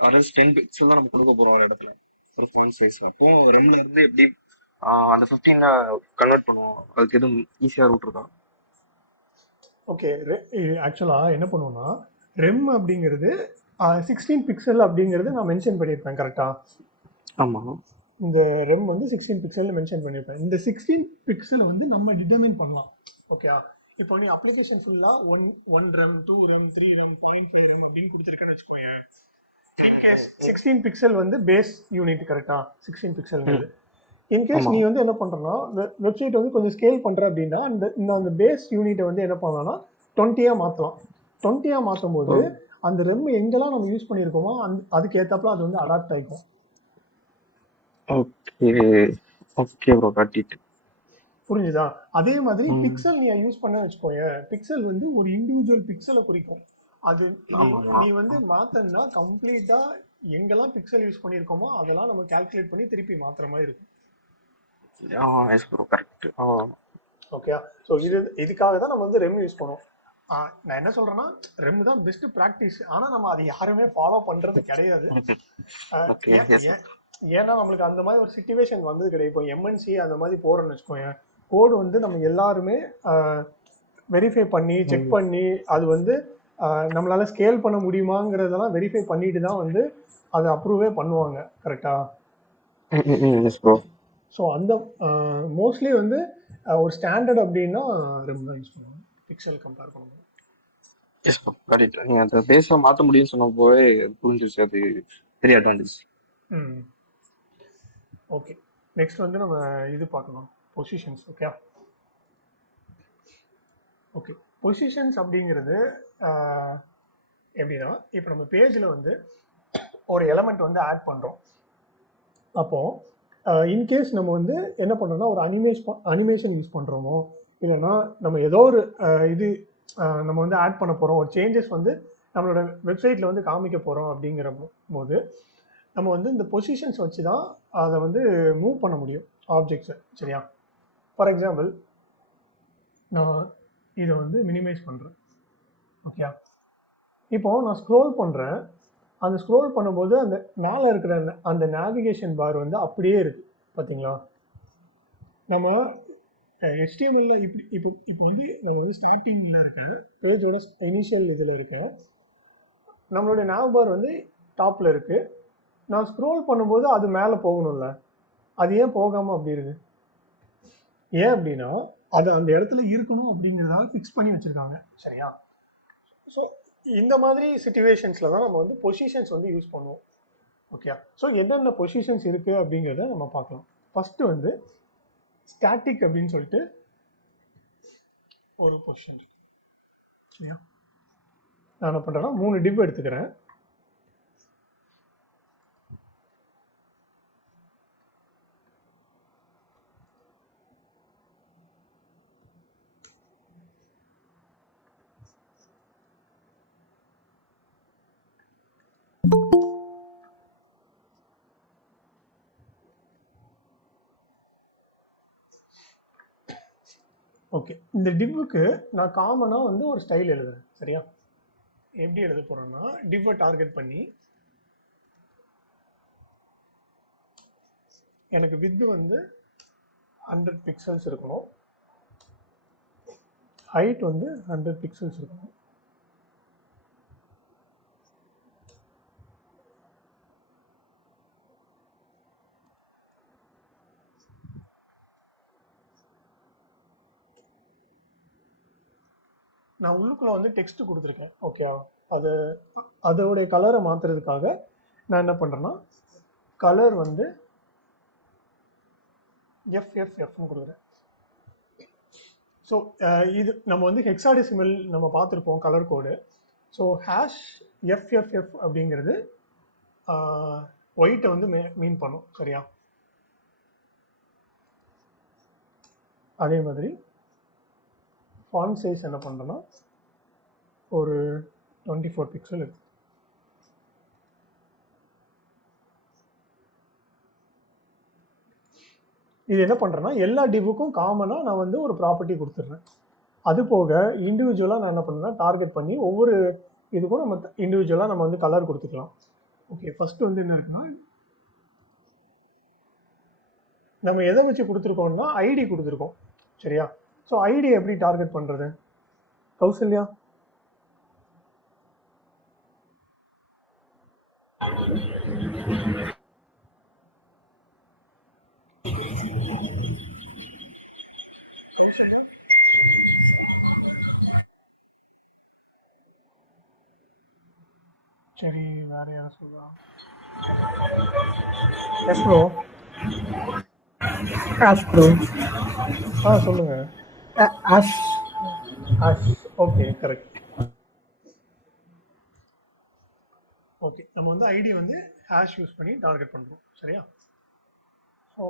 அதாவது 10 பிக்சல் தான் நம்ம கொடுக்க போகிறோம் ஒரு இடத்துல, ஒரு ஃபாண்ட் சைஸ். அப்போ ரெம்ல இருந்து எப்படி அந்த 15 கன்வெர்ட் பண்ணுவோம்? அதுக்கு எதுவும் ஈஸியாக ரூட் இருக்கா? ஓகே, ஆக்சுவலாக என்ன பண்ணுவோம்னா ரெம் அப்படிங்கிறது 16 பிக்சல் அப்படிங்கிறது நான் மென்ஷன் பண்ணியிருப்பேன், கரெக்டாக? ஆமாம், இந்த ரெம் வந்து 16 பிக்சலில் மென்ஷன் பண்ணியிருப்பேன். இந்த 16 பிக்சலை வந்து நம்ம டிட்டர்மின் பண்ணலாம். ஓகே, இப்போ நீ அப்ளிகேஷன் ஃபுல்லாக 1 ரெம் 2 ரெம் 3 ரெம் 0.5 ரெம் அப்படின்னு கொடுத்துருக்கேன்னு வச்சுக்கோங்க. 16 பிக்சல் வந்து பேஸ் யூனிட், கரெக்டாக? 16 பிக்சல்ங்கிறது. இன்கேஸ் நீ வந்து என்ன பண்ணுறனா வெப்சைட் வந்து கொஞ்சம் ஸ்கேல் பண்ணுற அப்படின்னா அந்த பேஸ் யூனிட்டை வந்து என்ன பண்ணலாம்னா 20 மாற்றலாம். 20 மாற்றும் போது அந்த ரெம் எங்கெல்லாம் நம்ம யூஸ் பண்ணியிருக்கோமோ அதுக்கு ஏற்றப்பல அது வந்து அடாப்ட் ஆகிக்கும். ஓகே ஓகே ப்ரோ, காட்டிட்டு புரிஞ்சுதா? அதே மாதிரி பிக்சல் நீ யூஸ் பண்ண வச்சுக்கோங்க, பிக்சல் வந்து ஒரு இண்டிவிஜுவல் பிக்சலை குறிக்கும். அது நீ வந்து மாத்தனா கம்ப்ளீட்டா எங்கெல்லாம் பிக்சல் யூஸ் பண்ணியிருக்கோமோ அதெல்லாம் நம்ம கால்குலேட் பண்ணி திருப்பி மாத்துற மாதிரி இருக்கும். ஓகே, ஸோ இதுக்காக தான் நம்ம வந்து ரெம் யூஸ் பண்ணுவோம். நான் என்ன சொல்றேன்னா ரெம் தான் பெஸ்ட் ப்ராக்டிஸ். ஆனால் நம்ம அதை யாருமே ஃபாலோ பண்றது கிடையாது. ஏன்னா நம்மளுக்கு அந்த மாதிரி ஒரு சிச்சுவேஷன் வந்தது கிடையாது. இப்போ MNC அந்த மாதிரி போறோம்னு வச்சுக்கோங்க, கோடு வந்து நம்ம எல்லாருமே வெரிஃபை பண்ணி செக் பண்ணி அது வந்து நம்மளால ஸ்கேல் பண்ண முடியுமாங்கிறதெல்லாம் வெரிஃபை பண்ணிட்டு தான் வந்து அதை அப்ரூவே பண்ணுவாங்க. கரெக்டா? Yes bro. ஸோ அந்த மோஸ்ட்லி வந்து ஒரு ஸ்டாண்டர்ட் அப்படின்னா ரெம் தான் யூஸ் பண்ணுவாங்க பிக்சல் கம்பேர் பண்ணும்போது. Yes bro, correct. நீங்க அந்த பேஸை மாற்ற முடியும்னு சொன்னப்போவே புரிஞ்சிச்சு, அது பெரிய அட்வான்டேஜ். ம் ஓகே, நெக்ஸ்ட் வந்து நம்ம இது பார்க்கலாம், பொசிஷன்ஸ். ஓகே ஓகே, பொசிஷன்ஸ் அப்படிங்கிறது எப்படின்னா, இப்போ நம்ம பேஜில் வந்து ஒரு எலமெண்ட் வந்து ஆட் பண்ணுறோம். அப்போது இன்கேஸ் நம்ம வந்து என்ன பண்ணுறோம்னா ஒரு அனிமேஷன் யூஸ் பண்ணுறோமோ, இல்லைன்னா நம்ம ஏதோ ஒரு இது நம்ம வந்து ஆட் பண்ண போகிறோம், ஒரு சேஞ்சஸ் வந்து நம்மளோட வெப்சைட்டில் வந்து காமிக்க போகிறோம் அப்படிங்கிற போது நம்ம வந்து இந்த பொசிஷன்ஸ் வச்சு தான் அதை வந்து மூவ் பண்ண முடியும் ஆப்ஜெக்ட்ஸை. சரியா? ஃபார் எக்ஸாம்பிள், நான் இதை வந்து மினிமைஸ் பண்ணுறேன். ஓகே, இப்போது நான் ஸ்க்ரோல் பண்ணுறேன். அந்த ஸ்க்ரோல் பண்ணும்போது அந்த மேலே இருக்கிற அந்த நேவிகேஷன் பார் வந்து அப்படியே இருக்குது. பார்த்தீங்களா? நம்ம HTML இப்படி இப்போ வந்து ஸ்டார்டிங்கில் இருக்க பேஜோட இனிஷியல் இதில் இருக்க நம்மளுடைய nav பார் வந்து டாப்பில் இருக்குது. நான் ஸ்க்ரோல் பண்ணும்போது அது மேலே போகணும்ல, அது ஏன் போகாமல் அப்படி இருக்கு? ஏன் அப்படின்னா அது அந்த இடத்துல இருக்கணும் அப்படிங்கிறதாக ஃபிக்ஸ் பண்ணி வச்சுருக்காங்க. சரியா? ஸோ இந்த மாதிரி சிச்சுவேஷன்ஸில் தான் நம்ம வந்து பொசிஷன்ஸ் வந்து யூஸ் பண்ணுவோம். ஓகே, ஸோ என்னென்ன பொசிஷன்ஸ் இருக்குது அப்படிங்கிறத நம்ம பார்க்கலாம். ஃபஸ்ட்டு வந்து ஸ்டாட்டிக் அப்படின்னு சொல்லிட்டு ஒரு பொசிஷன் இருக்கு. சரியா? நான் என்ன பண்ணுறேன்னா 3 டிவ் எடுத்துக்கிறேன். ஓகே, இந்த டிவ்வுக்கு நான் காமனாக வந்து ஒரு ஸ்டைல் எழுதுறேன். சரியா? எப்படி எழுத போகிறேன்னா, டிவ்வை டார்கெட் பண்ணி எனக்கு வித் வந்து 100 பிக்சல்ஸ் இருக்கணும், ஹைட் வந்து 100 பிக்சல்ஸ் இருக்கணும். நான் உள்ளுக்குள்ள வந்து டெக்ஸ்ட் கொடுத்துருக்கேன். ஓகே, அது அதோடைய கலரை மாற்றுறதுக்காக நான் என்ன பண்ணுறேன்னா கலர் வந்து FFFன்னு கொடுக்குறேன். ஸோ இது நம்ம வந்து ஹெக்ஸாடெசிமல் நம்ம பார்த்துருப்போம் கலர் கோடு. ஸோ #FFF அப்படிங்கிறது ஒயிட்டை வந்து மீன் பண்ணும். சரியா? அதே மாதிரி ஃபாண்ட் சைஸ் என்ன பண்ணுறேன்னா ஒரு 24 பிக்சல் இருக்கு. இது என்ன பண்ணுறேன்னா எல்லா டிவ்வுக்கும் காமனாக நான் வந்து ஒரு ப்ராப்பர்ட்டி கொடுத்துட்றேன். அது போக இண்டிவிஜுவலாக நான் என்ன பண்ணுறேன்னா டார்கெட் பண்ணி ஒவ்வொரு இதுக்கும் நம்ம இண்டிவிஜுவலாக நம்ம வந்து கலர் கொடுத்துக்கலாம். ஓகே, ஃபஸ்ட்டு வந்து என்ன இருக்குன்னா நம்ம எதை வச்சு கொடுத்துருக்கோம்னா ஐடி கொடுத்துருக்கோம். சரியா? ஸோ ஐடி எப்படி டார்கெட் பண்ணுறது? கௌசல்யா? கௌசல்யா? சரி, வேற யாரும் சொல்லுவா? Yes bro. ஆஷ் ப்ரோ. சொல்லுங்க. ஆஷ். Okay, correct. ஓகே, நம்ம வந்து ஐடி வந்து ஹேஷ் யூஸ் பண்ணி டார்கெட் பண்ணுறோம். சரியா? ஸோ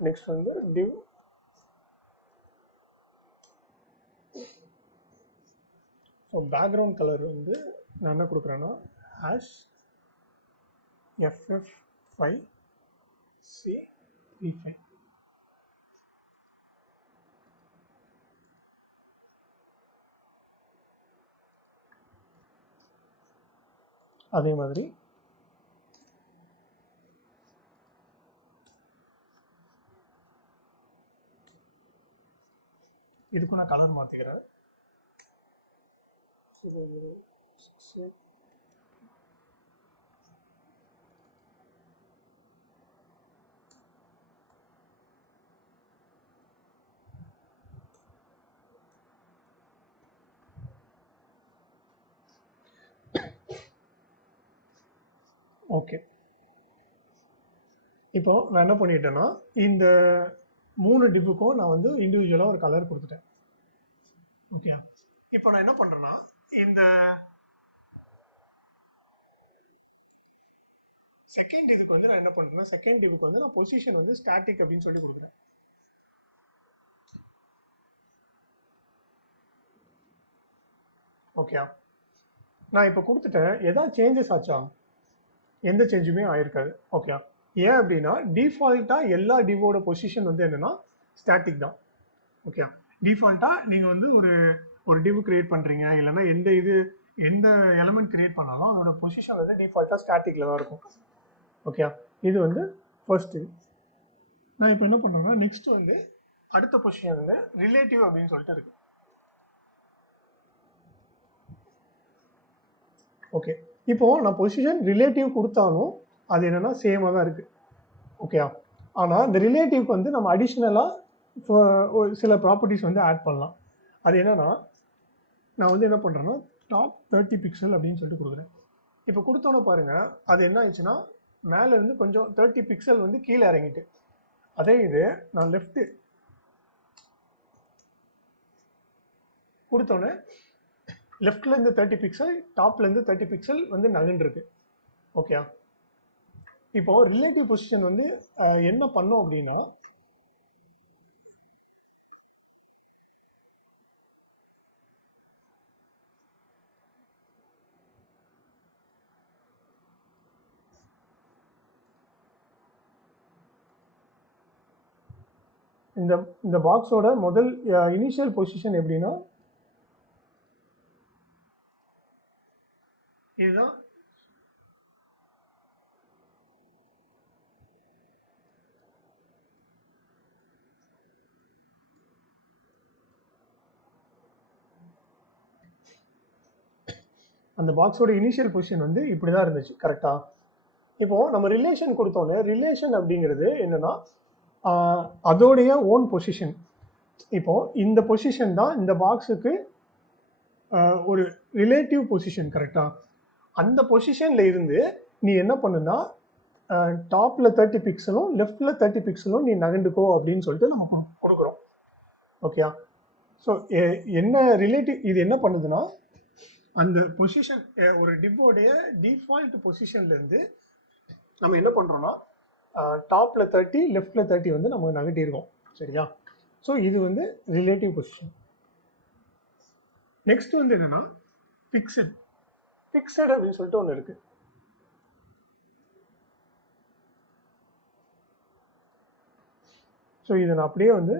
நெக்ஸ்ட் வந்து டிவ். ஸோ பேக்ரவுண்ட் கலர் வந்து நான் என்ன கொடுக்குறேன்னா #FF5C35. அதே மாதிரி இதுக்கும் நான் கலர் மாற்றிக்கிறேன். 006. ஓகே, இப்போ நான் என்ன பண்ணிட்டேன்னா இந்த 3 டிப்புக்கும் நான் வந்து இண்டிவிஜுவலாக ஒரு கலர் கொடுத்துட்டேன். ஓகே, இப்போ நான் என்ன பண்ணுறேன்னா இந்த செகண்ட் இதுக்கு வந்து நான் என்ன பண்ணுறேன்னா செகண்ட் டிப்புக்கு வந்து நான் பொசிஷன் வந்து ஸ்டாட்டிக் அப்படின்னு சொல்லி கொடுக்குறேன். ஓகே, நான் இப்போ கொடுத்துட்டேன். எதாவது சேஞ்சஸ் ஆச்சா? எந்த சேஞ்சுமே ஆயிருக்காது. ஓகே, ஏன் அப்படின்னா டிஃபால்ட்டாக எல்லா டிவோட பொசிஷன் வந்து என்னென்னா ஸ்டாட்டிக் தான். ஓகே, டிஃபால்ட்டாக நீங்கள் வந்து ஒரு டிவ் கிரியேட் பண்ணுறீங்க, இல்லைன்னா எந்த எலமெண்ட் கிரியேட் பண்ணாலும் அதோட பொசிஷன் வந்து டிஃபால்ட்டாக ஸ்டாட்டிக்கில் தான் இருக்கும். ஓகே, இது வந்து ஃபர்ஸ்ட்டு. நான் இப்போ என்ன பண்ணுறேன்னா நெக்ஸ்ட் வந்து அடுத்த பொசிஷன் வந்து ரிலேட்டிவ் அப்படின்னு சொல்லிட்டு இருக்கு. ஓகே, இப்போ நான் பொசிஷன் ரிலேட்டிவ் கொடுத்தாலும் அது என்னன்னா சேமாக தான் இருக்கு. ஓகே, ஆனால் இந்த ரிலேட்டிவ்க்கு வந்து நம்ம அடிஷ்னலாக சில ப்ராப்பர்ட்டிஸ் வந்து ஆட் பண்ணலாம். அது என்னன்னா நான் வந்து என்ன பண்ணுறேன்னா டாப் 30 பிக்சல் அப்படின்னு சொல்லிட்டு கொடுக்குறேன். இப்போ கொடுத்தோன்னே பாருங்க, அது என்ன ஆயிடுச்சுன்னா மேலே இருந்து கொஞ்சம் 30 பிக்சல் வந்து கீழே இறங்கிட்டு, அதே இது நான் லெஃப்ட் கொடுத்தோன்னே லெஃப்ட்ல இருந்து 30 பிக்சல், டாப்ல இருந்து 30 பிக்சல் வந்து நகர்ந்துருக்கு. ஓகே, இப்போ ரிலேட்டிவ் பொசிஷன் வந்து என்ன பண்ணோம் அப்படின்னா இந்த பாக்ஸோட முதல் இனிஷியல் பொசிஷன் எப்படின்னா இதுதான். அந்த பாக்ஸோட இனிஷியல் பொசிஷன் வந்து இப்படி தான் இருந்துச்சு. கரெக்டா? இப்போ நம்ம ரிலேஷன் கொடுத்தோன்னே ரிலேஷன் அப்படிங்கிறது என்னன்னா அதோடைய ஓன் பொசிஷன். இப்போ இந்த பொசிஷன் தான் இந்த பாக்ஸுக்கு ஒரு ரிலேட்டிவ் பொசிஷன். கரெக்டா? அந்த பொசிஷன்ல இருந்து நீ என்ன பண்ணுனா டாப்ல 30 பிக்சலும் லெஃப்ட்ல 30 பிக்சலும் நீ நகண்டுக்கோ அப்படின்னு சொல்லிட்டு நம்ம கொடுக்குறோம். ஓகே, ஸோ என்ன ரிலேட்டிவ் இது என்ன பண்ணுதுன்னா அந்த பொசிஷன் ஒரு டிப்போடைய டிஃபால்ட் பொசிஷன்ல இருந்து நம்ம என்ன பண்றோம்னா டாப்ல 30 லெஃப்ட்ல 30 வந்து நம்ம நகட்டியிருக்கோம். சரியா? ஸோ இது வந்து ரிலேட்டிவ் பொசிஷன். நெக்ஸ்ட் வந்து என்னன்னா ஃபிக்ஸட். ஃபிக்ஸட் அப்படின்னு சொல்லிட்டு ஒன்று இருக்கு. ஸோ இதை நான் அப்படியே வந்து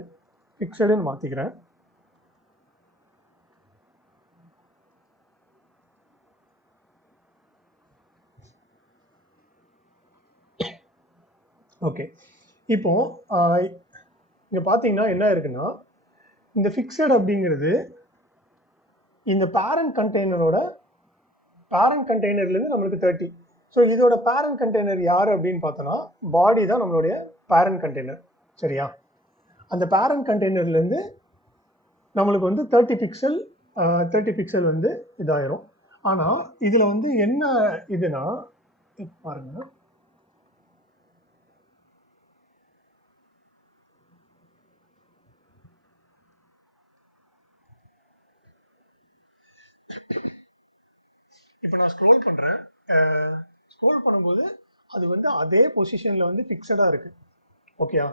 ஃபிக்ஸடுன்னு மாற்றிக்கிறேன். ஓகே, இப்போ இங்கே பார்த்தீங்கன்னா என்ன இருக்குன்னா இந்த ஃபிக்ஸட் அப்படிங்கிறது இந்த பேரண்ட் கண்டெய்னர்லேருந்து நம்மளுக்கு 30. ஸோ இதோட பேரண்ட் கண்டெய்னர் யார் அப்படின்னு பார்த்தோன்னா பாடி தான் நம்மளுடைய பேரண்ட் கண்டெய்னர். சரியா? அந்த பேரண்ட் கண்டெய்னர்லேருந்து நம்மளுக்கு வந்து 30 பிக்சல் வந்து இதாயிரும். ஆனால் இதில் வந்து என்ன இதுனா பாருங்க, இப்போ நான் ஸ்க்ரோல் பண்ணுறேன். ஸ்க்ரோல் பண்ணும்போது அது வந்து அதே பொசிஷனில் வந்து ஃபிக்ஸடாக இருக்குது. ஓகேயா?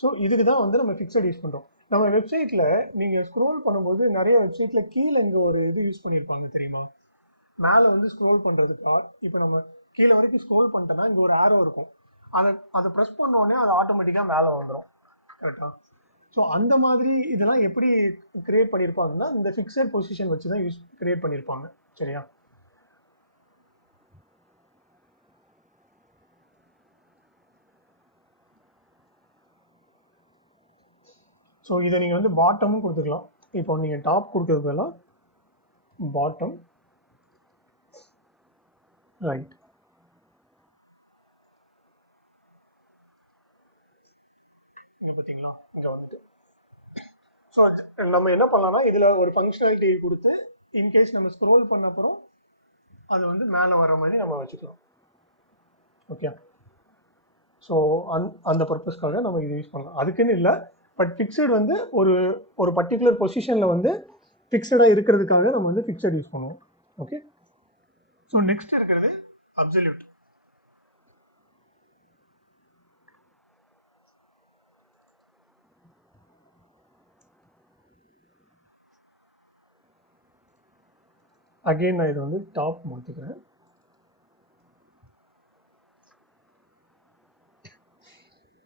ஸோ இதுக்கு தான் வந்து நம்ம ஃபிக்ஸட் யூஸ் பண்ணுறோம். நம்ம வெப்சைட்டில் நீங்கள் ஸ்க்ரோல் பண்ணும்போது நிறைய வெப்சைட்டில் கீழே இங்கே ஒரு இது யூஸ் பண்ணியிருப்பாங்க தெரியுமா? மேலே வந்து ஸ்க்ரோல் பண்ணுறதுக்கு இப்போ நம்ம கீழே வரைக்கும் ஸ்க்ரோல் பண்ணிட்டோன்னா இங்கே ஒரு ஆரோ இருக்கும். அதை ப்ரெஸ் பண்ணோடனே அது ஆட்டோமேட்டிக்காக மேலே வந்துடும். கரெக்டாக? ஸோ அந்த மாதிரி இதெல்லாம் எப்படி கிரியேட் பண்ணியிருப்பாங்கன்னா இந்த ஃபிக்ஸட் பொசிஷன் வச்சு தான் கிரியேட் பண்ணியிருப்பாங்க. சரியா? ஸோ இதை நீங்கள் வந்து பாட்டமும் கொடுத்துக்கலாம். இப்போ நீங்கள் டாப் கொடுக்கறதுக்கெல்லாம் பாட்டம் ரைட். இங்கே பார்த்தீங்களா, இங்கே வந்துட்டு. ஸோ நம்ம என்ன பண்ணலாம்னா இதில் ஒரு ஃபங்க்ஷனாலிட்டி கொடுத்து இன்கேஸ் நம்ம ஸ்க்ரோல் பண்ண அப்புறம் அது வந்து மேலே வர மாதிரி நம்ம வச்சுக்கலாம். ஓகே, ஸோ அந்த பர்பஸ்க்காக நம்ம இது யூஸ் பண்ணலாம். அதுக்குன்னு இல்லை, பட் ஃபிக்ஸட் வந்து ஒரு பர்டிகுலர் பொசிஷனில் வந்து ஃபிக்ஸடாக இருக்கிறதுக்காக நம்ம வந்து ஃபிக்ஸட் யூஸ் பண்ணுவோம். ஓகே, ஸோ நெக்ஸ்ட் இருக்கிறது அப்சல்யூட். அகெயின் நான் இதை வந்து டாப் மாற்றிக்கிறேன்.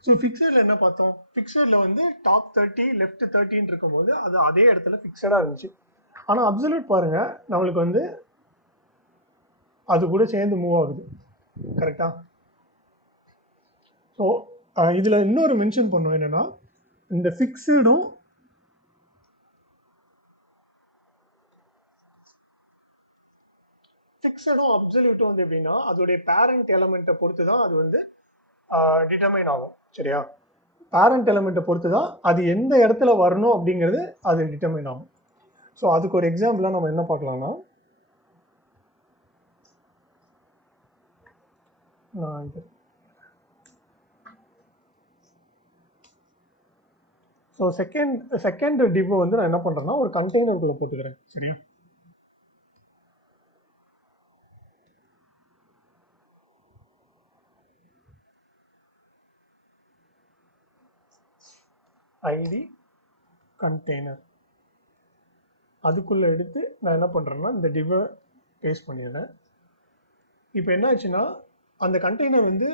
ஸோ ஃபிக்ஸடில் என்ன பார்த்தோம், ஃபிக்ஸடில் வந்து டாப் 30 லெஃப்ட் 30 இருக்கும்போது அது அதே இடத்துல ஃபிக்ஸடாக இருந்துச்சு. ஆனால் அப்சல்யூட் பாருங்கள், நம்மளுக்கு வந்து அது கூட சேர்ந்து மூவ் ஆகுது. கரெக்டா? ஸோ இதில் இன்னொரு மென்ஷன் பண்ணோம் என்னென்னா, இந்த ஃபிக்ஸடும் அப்சல்யூட்டும் வந்து எப்படின்னா அதோடைய பேரண்ட் எலமெண்ட்டை பொறுத்து தான் அது வந்து டிட்டர்மைன் ஆகும். சரியா? பேரண்ட் எலமெண்ட்டை பொறுத்து தான் அது எந்த இடத்துல வரணும் அப்படிங்கிறது அது டிட்டர்மைன் ஆகும். ஸோ அதுக்கு ஒரு எக்ஸாம்பிளாக நம்ம என்ன பார்க்கலாம்னா, நான் இது ஸோ செகண்ட் டிவ் வந்து நான் என்ன பண்ணுறேன்னா ஒரு கண்டெய்னருக்குள்ளே போட்டுக்கிறேன். சரியா? ஐடி கண்டெய்னர் அதுக்குள்ளே எடுத்து நான் என்ன பண்ணுறேன்னா இந்த டிவ்வை பேஸ்ட் பண்ணிடுறேன். இப்போ என்ன ஆச்சுன்னா அந்த கண்டெய்னர் வந்து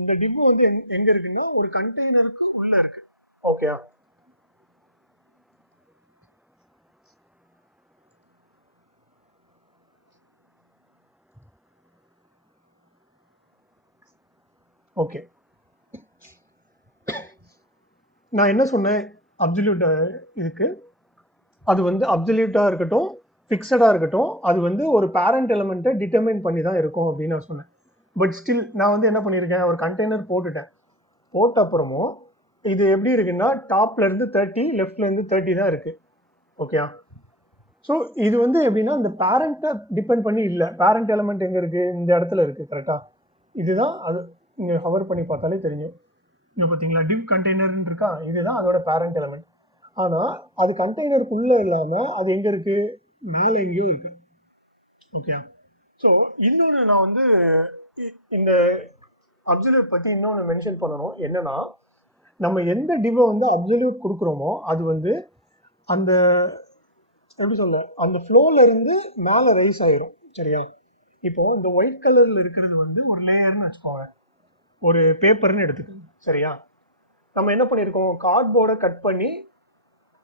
இந்த டிவ் வந்து எங்கே இருக்குன்னா ஒரு கண்டெய்னருக்கு உள்ளே இருக்கு. Okay, okay. நான் என்ன சொன்னேன், அப்சல்யூட் இதுக்கு அது வந்து அப்சல்யூட்டாக இருக்கட்டும் ஃபிக்ஸடாக இருக்கட்டும் அது வந்து ஒரு பேரண்ட் எலமெண்ட்டை டிட்டர்மைன் பண்ணி தான் இருக்கும் அப்படின்னு நான் சொன்னேன். பட் ஸ்டில் நான் வந்து என்ன பண்ணியிருக்கேன், ஒரு கண்டெய்னர் போட்டுட்டேன். போட்ட அப்புறமும் இது எப்படி இருக்குன்னா டாப்லேருந்து 30 லெஃப்ட்லேருந்து 30 தான் இருக்குது. ஓகே, ஸோ இது வந்து எப்படின்னா இந்த பேரண்ட்டை டிபெண்ட் பண்ணி இல்லை. பேரண்ட் எலமெண்ட் எங்கே இருக்குது, இந்த இடத்துல இருக்குது. கரெக்டாக? இதுதான் அது. இங்கே ஹவர் பண்ணி பார்த்தாலே தெரியும். இங்கே பார்த்தீங்களா டிவ் கண்டெய்னர்னு இருக்கா, இதுதான் அதோட பேரண்ட் எலமெண்ட். ஆனால் அது கண்டெய்னருக்குள்ளே இல்லாமல் அது எங்கே இருக்குது, மேலே எங்கேயோ இருக்குது. ஓகே, ஸோ இன்னொன்று நான் வந்து இந்த அப்சல்யூட் பற்றி இன்னொன்று மென்ஷன் பண்ணணும். என்னென்னா நம்ம எந்த டிவ்வை வந்து அப்சல்யூட் கொடுக்குறோமோ அது வந்து அந்த எப்படி சொல்ல அந்த ஃப்ளோலேருந்து மேலே ரைஸ் ஆகிரும். சரியா? இப்போ இந்த ஒயிட் கலரில் இருக்கிறது வந்து ஒரு லேயர்னு வச்சுக்கோங்க, ஒரு பேப்பர்னு எடுத்துக்கோங்க. சரியா? நம்ம என்ன பண்ணியிருக்கோம், கார்ட்போர்டை கட் பண்ணி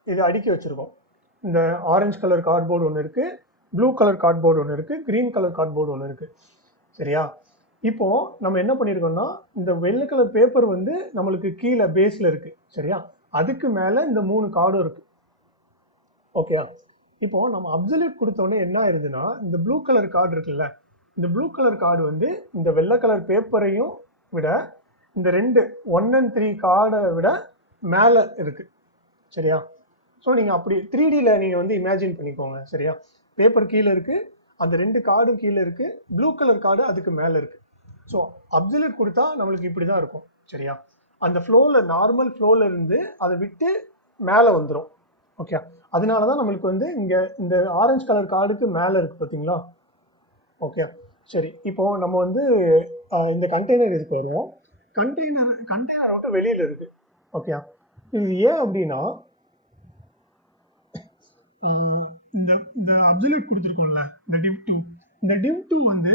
இதை அடுக்கி வச்சுருக்கோம். இந்த ஆரஞ்சு கலர் கார்ட்போர்டு ஒன்று இருக்குது, ப்ளூ கலர் கார்ட்போர்டு ஒன்று இருக்குது, க்ரீன் கலர் கார்ட்போர்டு ஒன்று இருக்குது. சரியா? இப்போது நம்ம என்ன பண்ணியிருக்கோம்னா இந்த வெள்ளை கலர் பேப்பர் வந்து நம்மளுக்கு கீழே பேஸில் இருக்குது. சரியா? அதுக்கு மேலே இந்த 3 கார்டும் இருக்குது. ஓகே, இப்போது நம்ம அப்சல்யூட் கொடுத்தோடனே என்ன ஆயிடுதுன்னா இந்த ப்ளூ கலர் கார்டு இருக்குல்ல, இந்த ப்ளூ கலர் கார்டு வந்து இந்த வெள்ளை கலர் பேப்பரையும் விட இந்த 1 and 3 கார்டை விட மேலே இருக்குது. சரியா? ஸோ நீங்கள் அப்படி 3Dயில் நீங்கள் வந்து இமேஜின் பண்ணிக்கோங்க. சரியா? பேப்பர் கீழே இருக்குது, அந்த 2 கார்டும் கீழே இருக்குது, ப்ளூ கலர் கார்டு அதுக்கு மேலே இருக்குது. ஸோ அப்சல்யூட் கொடுத்தா நம்மளுக்கு இப்படி தான் இருக்கும். சரியா? அந்த ஃப்ளோவில் நார்மல் ஃப்ளோவில் இருந்து அதை விட்டு மேலே வந்துடும். ஓகே, அதனால தான் நம்மளுக்கு வந்து இங்கே இந்த ஆரஞ்சு கலர் கார்டுக்கு மேலே இருக்குது. பார்த்தீங்களா? ஓகே, சரி. இப்போது நம்ம வந்து இந்த கண்டெய்னர் இதுக்கு வருவோம். கண்டெய்னர் விட்டு வெளியில் இருக்குது. ஓகே, இது ஏன் அப்படின்னா இந்த அப்சல்யூட் கொடுத்துருக்கோம்ல இந்த div 2 வந்து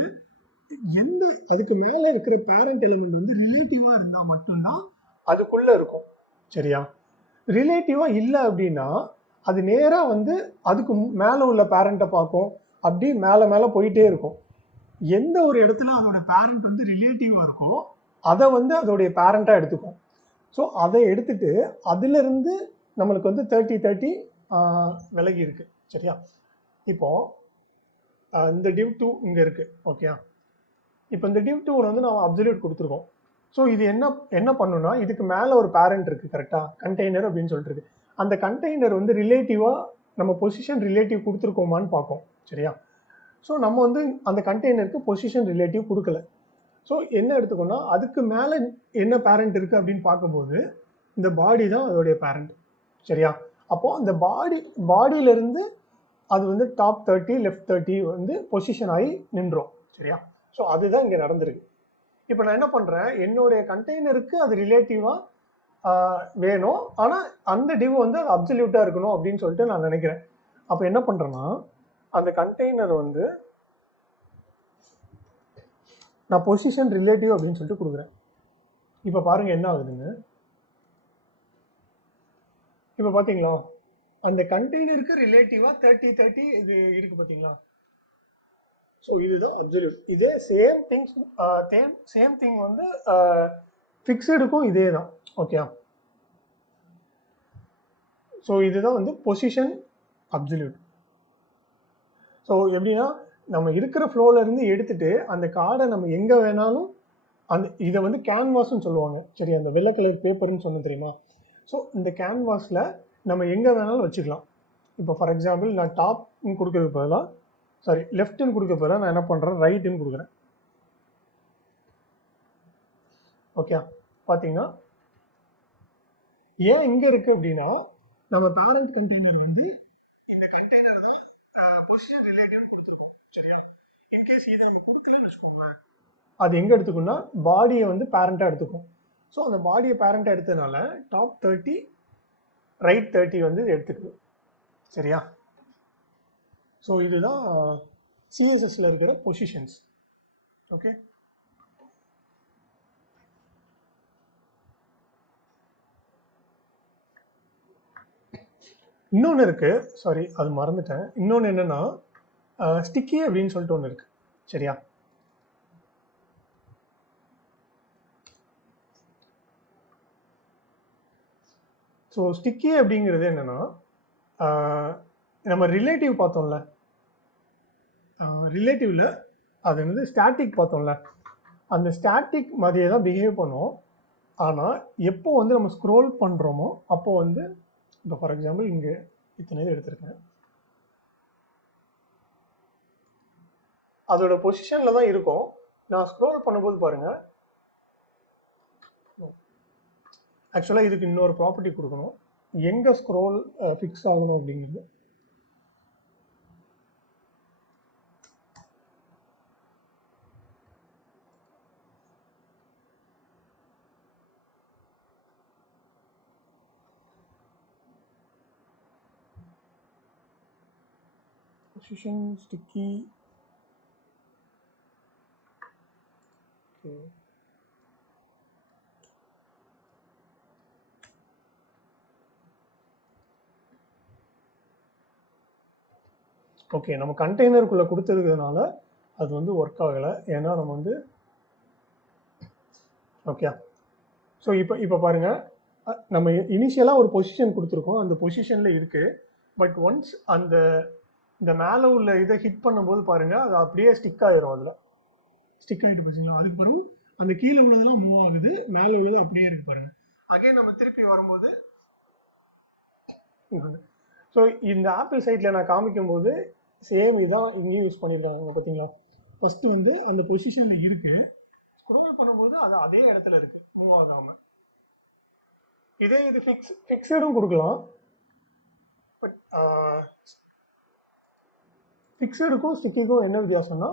எந்த அதுக்கு மேலே இருக்கிற பேரண்ட் எலிமெண்ட் வந்து ரிலேட்டிவாக இருந்தால் மட்டும்தான் அதுக்குள்ளே இருக்கும். சரியா? ரிலேட்டிவாக இல்லை அப்படின்னா அது நேராக வந்து அதுக்கு மேலே உள்ள பேரண்ட்டை பார்க்கும், அப்படி மேலே போயிட்டே இருக்கும். எந்த ஒரு இடத்துல அதோட பேரண்ட் வந்து ரிலேட்டிவாக இருக்கோ அதை வந்து அதோடைய பேரண்ட்டாக எடுத்துக்கும். ஸோ அதை எடுத்துட்டு அதிலிருந்து நம்மளுக்கு வந்து 30 விலகி இருக்கு. சரியா? இப்போ இந்த div 2 இங்கே இருக்குது. ஓகே, இப்போ இந்த div 2 வந்து நம்ம அப்சல்யூட் கொடுத்துருக்கோம். ஸோ இது என்ன பண்ணுன்னா, இதுக்கு மேலே ஒரு பேரண்ட் இருக்குது கரெக்டாக, கண்டெய்னர் அப்படின்னு சொல்லிட்டு இருக்கு. அந்த கண்டெய்னர் வந்து ரிலேட்டிவாக நம்ம பொசிஷன் ரிலேட்டிவ் கொடுத்துருக்கோமான்னு பார்ப்போம். சரியா? ஸோ நம்ம வந்து அந்த கண்டெய்னருக்கு பொசிஷன் ரிலேட்டிவ் கொடுக்கல. ஸோ என்ன எடுத்துக்கோன்னா, அதுக்கு மேலே என்ன பேரண்ட் இருக்குது அப்படின்னு பார்க்கும்போது இந்த பாடி தான் அதோடைய பேரண்ட். சரியா? அப்போது அந்த பாடியிலேருந்து அது வந்து டாப் 30 லெஃப்ட் 30 வந்து பொசிஷன் ஆகி நின்றோம். சரியா? ஸோ அதுதான் இங்கே நடந்திருக்கு. இப்போ நான் என்ன பண்ணுறேன், என்னுடைய கண்டெய்னருக்கு அது ரிலேட்டிவாக வேணும், ஆனால் அந்த டிவ் வந்து அப்சல்யூட்டாக இருக்கணும் அப்படின்னு சொல்லிட்டு நான் நினைக்கிறேன். அப்போ என்ன பண்ணுறேன்னா, அந்த கண்டெய்னர் வந்து நான் பொசிஷன் ரிலேட்டிவ் அப்படின்னு சொல்லிட்டு கொடுக்குறேன். இப்போ பாருங்கள் என்ன ஆகுதுன்னு. இப்போ பார்த்தீங்களா, அந்த கண்டெய்னருக்கு ரிலேட்டிவாக 30 இது இருக்குது பார்த்தீங்களா. ஸோ இதுதான் அப்சல்யூட். இதே சேம் திங் வந்து ஃபிக்ஸடுக்கும் இதே தான். ஓகே, ஸோ இதுதான் வந்து பொசிஷன் அப்சல்யூட். ஸோ எப்படின்னா, நம்ம இருக்கிற ஃப்ளோலேருந்து எடுத்துகிட்டு அந்த கார்டை நம்ம எங்கே வேணாலும் இதை வந்து கேன்வாஸ்ன்னு சொல்லுவாங்க. சரி, அந்த வெள்ளை கலர் பேப்பர்னு சொன்ன தெரியுமா. ஸோ இந்த கேன்வாஸில் நம்ம எங்கே வேணாலும் வச்சுக்கலாம். இப்போ ஃபார் எக்ஸாம்பிள் நான் டாப்னு கொடுக்கறது பதிலாக லெஃப்ட்டுன்னு கொடுக்க பதிலாக நான் என்ன பண்ணுறேன், ரைட்டுன்னு கொடுக்குறேன். ஓகே, பார்த்தீங்கன்னா ஏன் இங்கே இருக்குது அப்படின்னா, நம்ம பேரண்ட் கண்டெய்னர் வந்து இந்த கண்டெய்னர் தான் பொசிஷன் ரிலேட்டிவ்னு கொடுத்துருக்கோம். சரியா? இன்கேஸ் இதை நம்ம கொடுக்கலன்னு வச்சுக்கோங்க, அது எங்கே எடுத்துக்கோன்னா பாடியை வந்து பேரண்ட்டாக எடுத்துக்கும். ஸோ அந்த பாடியை பேரண்ட்டாக எடுத்ததுனால டாப் 30 ரைட் 30 வந்து எடுத்துக்குது. சரியா? ஸோ இதுதான் சிஎஸ்எஸ்ல இருக்கிற பொசிஷன்ஸ். ஓகே, இன்னொன்று இருக்குது, சாரி அது மறந்துட்டேன். இன்னொன்று என்னென்னா, ஸ்டிக்கி அப்படின்னு சொல்லிட்டு ஒன்று இருக்குது. சரியா? ஸோ ஸ்டிக்கி அப்படிங்கிறது என்னென்னா, நம்ம ரிலேட்டிவ் பார்த்தோம்ல, ரிலேட்டிவில் அது வந்து ஸ்டாட்டிக் பார்த்தோம்ல, அந்த ஸ்டாட்டிக் மாதிரியே தான் பிஹேவ் பண்ணும். ஆனால் எப்போ வந்து நம்ம ஸ்க்ரோல் பண்ணுறோமோ அப்போ வந்து, இப்போ ஃபார் எக்ஸாம்பிள் இங்கே இத்தனை இது எடுத்திருக்கேன், அதோட பொசிஷனில் தான் இருக்கும். நான் ஸ்க்ரோல் பண்ணும்போது பாருங்கள், ஆக்சுவலாக இதுக்கு இன்னொரு ப்ராப்பர்ட்டி கொடுக்கணும், எங்கே ஸ்க்ரோல் ஃபிக்ஸ் ஆகணும் அப்படிங்கிறது. Position sticky. ஓகே, ஓகே, நம்ம கண்டெய்னருக்குள்ளே கொடுத்துருக்கிறதுனால அது வந்து ஒர்க் ஆகலை. ஏன்னா நம்ம வந்து ஓகே, ஸோ இப்போ பாருங்கள், நம்ம இனிஷியலாக ஒரு பொசிஷன் கொடுத்துருக்கோம், அந்த பொசிஷனில் இருக்குது. பட் ஒன்ஸ் இந்த மேலே உள்ள இதை ஹிட் பண்ணும்போது பாருங்கள், அது அப்படியே ஸ்டிக் ஆகிரும். அதில் ஸ்டிக் ஆகிட்டு பார்த்தீங்களா, அதுக்கு பிறகு அந்த கீழே உள்ளதெல்லாம் மூவ் ஆகுது, மேலே உள்ளது அப்படியே இருக்குது பாருங்கள். அகைன் நம்ம திருப்பி வரும்போது, ஸோ இந்த ஆப்பிள் சைட்டில் நான் காமிக்கும்போது சேம் இதான் இங்கேயும் யூஸ் பண்ணியிருக்காங்க பார்த்தீங்களா. ஃபஸ்ட்டு வந்து அந்த பொசிஷனில் இருக்குது, ஸ்க்ரோல் பண்ணும்போது அது அதே இடத்துல இருக்குது, மூவ் ஆகாமல். இதே இது ஃபிக்ஸடும் கொடுக்கலாம். பட் ஃபிக்ஸடுக்கும் ஸ்டிக்கிக்கும் என்ன வித்தியாசம்னா,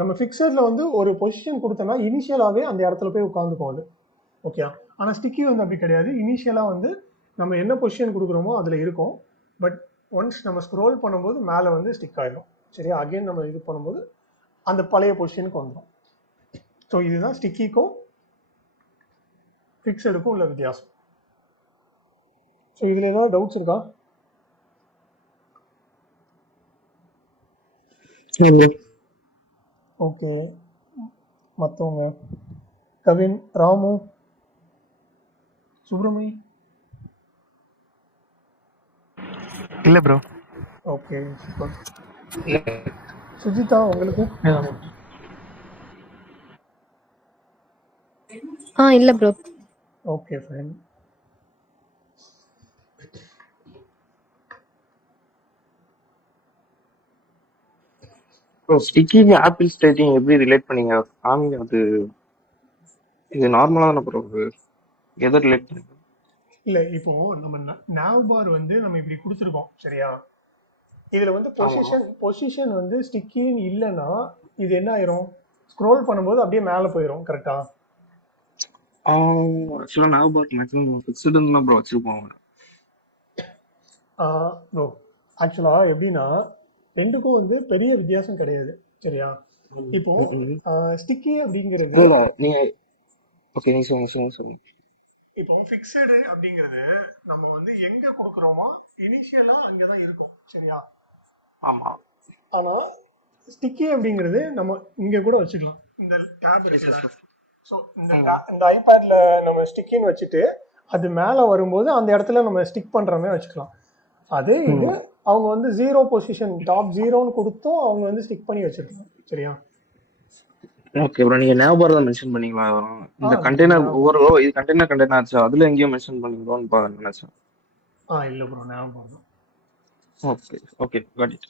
நம்ம ஃபிக்ஸடில் வந்து ஒரு பொசிஷன் கொடுத்தோன்னா இனிஷியலாகவே அந்த இடத்துல போய் உட்காந்துக்கும் அது. ஓகே, ஆனால் ஸ்டிக்கி வந்து அப்படி கிடையாது. இனிஷியலாக வந்து நம்ம என்ன பொசிஷன் கொடுக்குறோமோ அதில் இருக்கும். பட் ஒன்ஸ் நம்ம ஸ்க்ரோல் பண்ணும்போது மேலே வந்து ஸ்டிக் ஆகிடும். சரியா? அகெயின் நம்ம இது பண்ணும்போது அந்த பழைய பொசிஷனுக்கு வந்துடும். ஸோ இதுதான் ஸ்டிக்கிக்கும் ஃபிக்ஸடுக்கும் உள்ள வித்தியாசம். ஸோ இதில் ஏதாவது டவுட்ஸ் இருக்கா? ஓகே, மற்றவங்க கவின், ராமு, சுப்ரமணி? இல்லை ப்ரோ. Okay, super. சுஜிதா உங்களுக்கு இல்ல bro. Okay fine. Bro sticking apple stating எப்படி ரிலேட் பண்ணீங்க காமிங்க. அது இது நார்மலா தானே ப்ரோ இருக்கு. எதை ரிலேட் பண்ணீங்க? இல்லை இப்போ நம்ம nav பார் வந்து நம்ம இப்படி கொடுத்துருக்கோம் சரியா. இதில் வந்து ஆமா. பொசிஷன் வந்து ஸ்டிக்கின்னு இல்லைன்னா இது என்ன ஆயிரும், ஸ்க்ரோல் பண்ணும்போது அப்படியே மேலே போயிடும் கரெக்டா. ஆக்சுவலா நான் பார்த்து மேக்ஸிமம் ஃபிக்ஸ்டுன்னு தான் ப்ரோ வச்சிருப்போம். ப்ரோ ஆக்சுவலாக எப்படின்னா ரெண்டுக்கும் வந்து பெரிய வித்தியாசம் கிடையாது சரியா. இப்போ ஸ்டிக்கி அப்படிங்கிறது இல்ல நீங்க ஓகே நீங்க சொல்லுங்க. இப்போ ஃபிக்ஸடு அப்படிங்கிறது நம்ம வந்து எங்க கொடுக்குறோமோ இனிஷியலா அங்கே தான் இருக்கும் சரியா. ஆமா. ஆனா ஸ்டிக்கி அப்படிங்கிறது நம்ம இங்க கூட வச்சுக்கலாம். இந்த டேப் இருக்குல்ல, ஸோ இந்த ஐபேட்ல நம்ம ஸ்டிக்கின்னு வச்சுட்டு அது மேலே வரும்போது அந்த இடத்துல நம்ம ஸ்டிக் பண்ற மாதிரி வச்சுக்கலாம். அது இது அவங்க வந்து 0 பொசிஷன் டாப் 0ன்னு கொடுத்தும் அவங்க வந்து ஸ்டிக் பண்ணி வச்சிருக்கலாம் சரியா. ஓகே ப்ரோ நீங்க நேபார் தான் மென்ஷன் பண்ணீங்களா? இந்த கண்டெய்னர் ஒவ்வொரு இது கண்டெய்னர் ஆச்சு அதுல எங்கேயோ மென்ஷன் பண்ணீங்களோன்னு நினைச்சேன். இல்லை ப்ரோ ஞாபகம். Okay got it.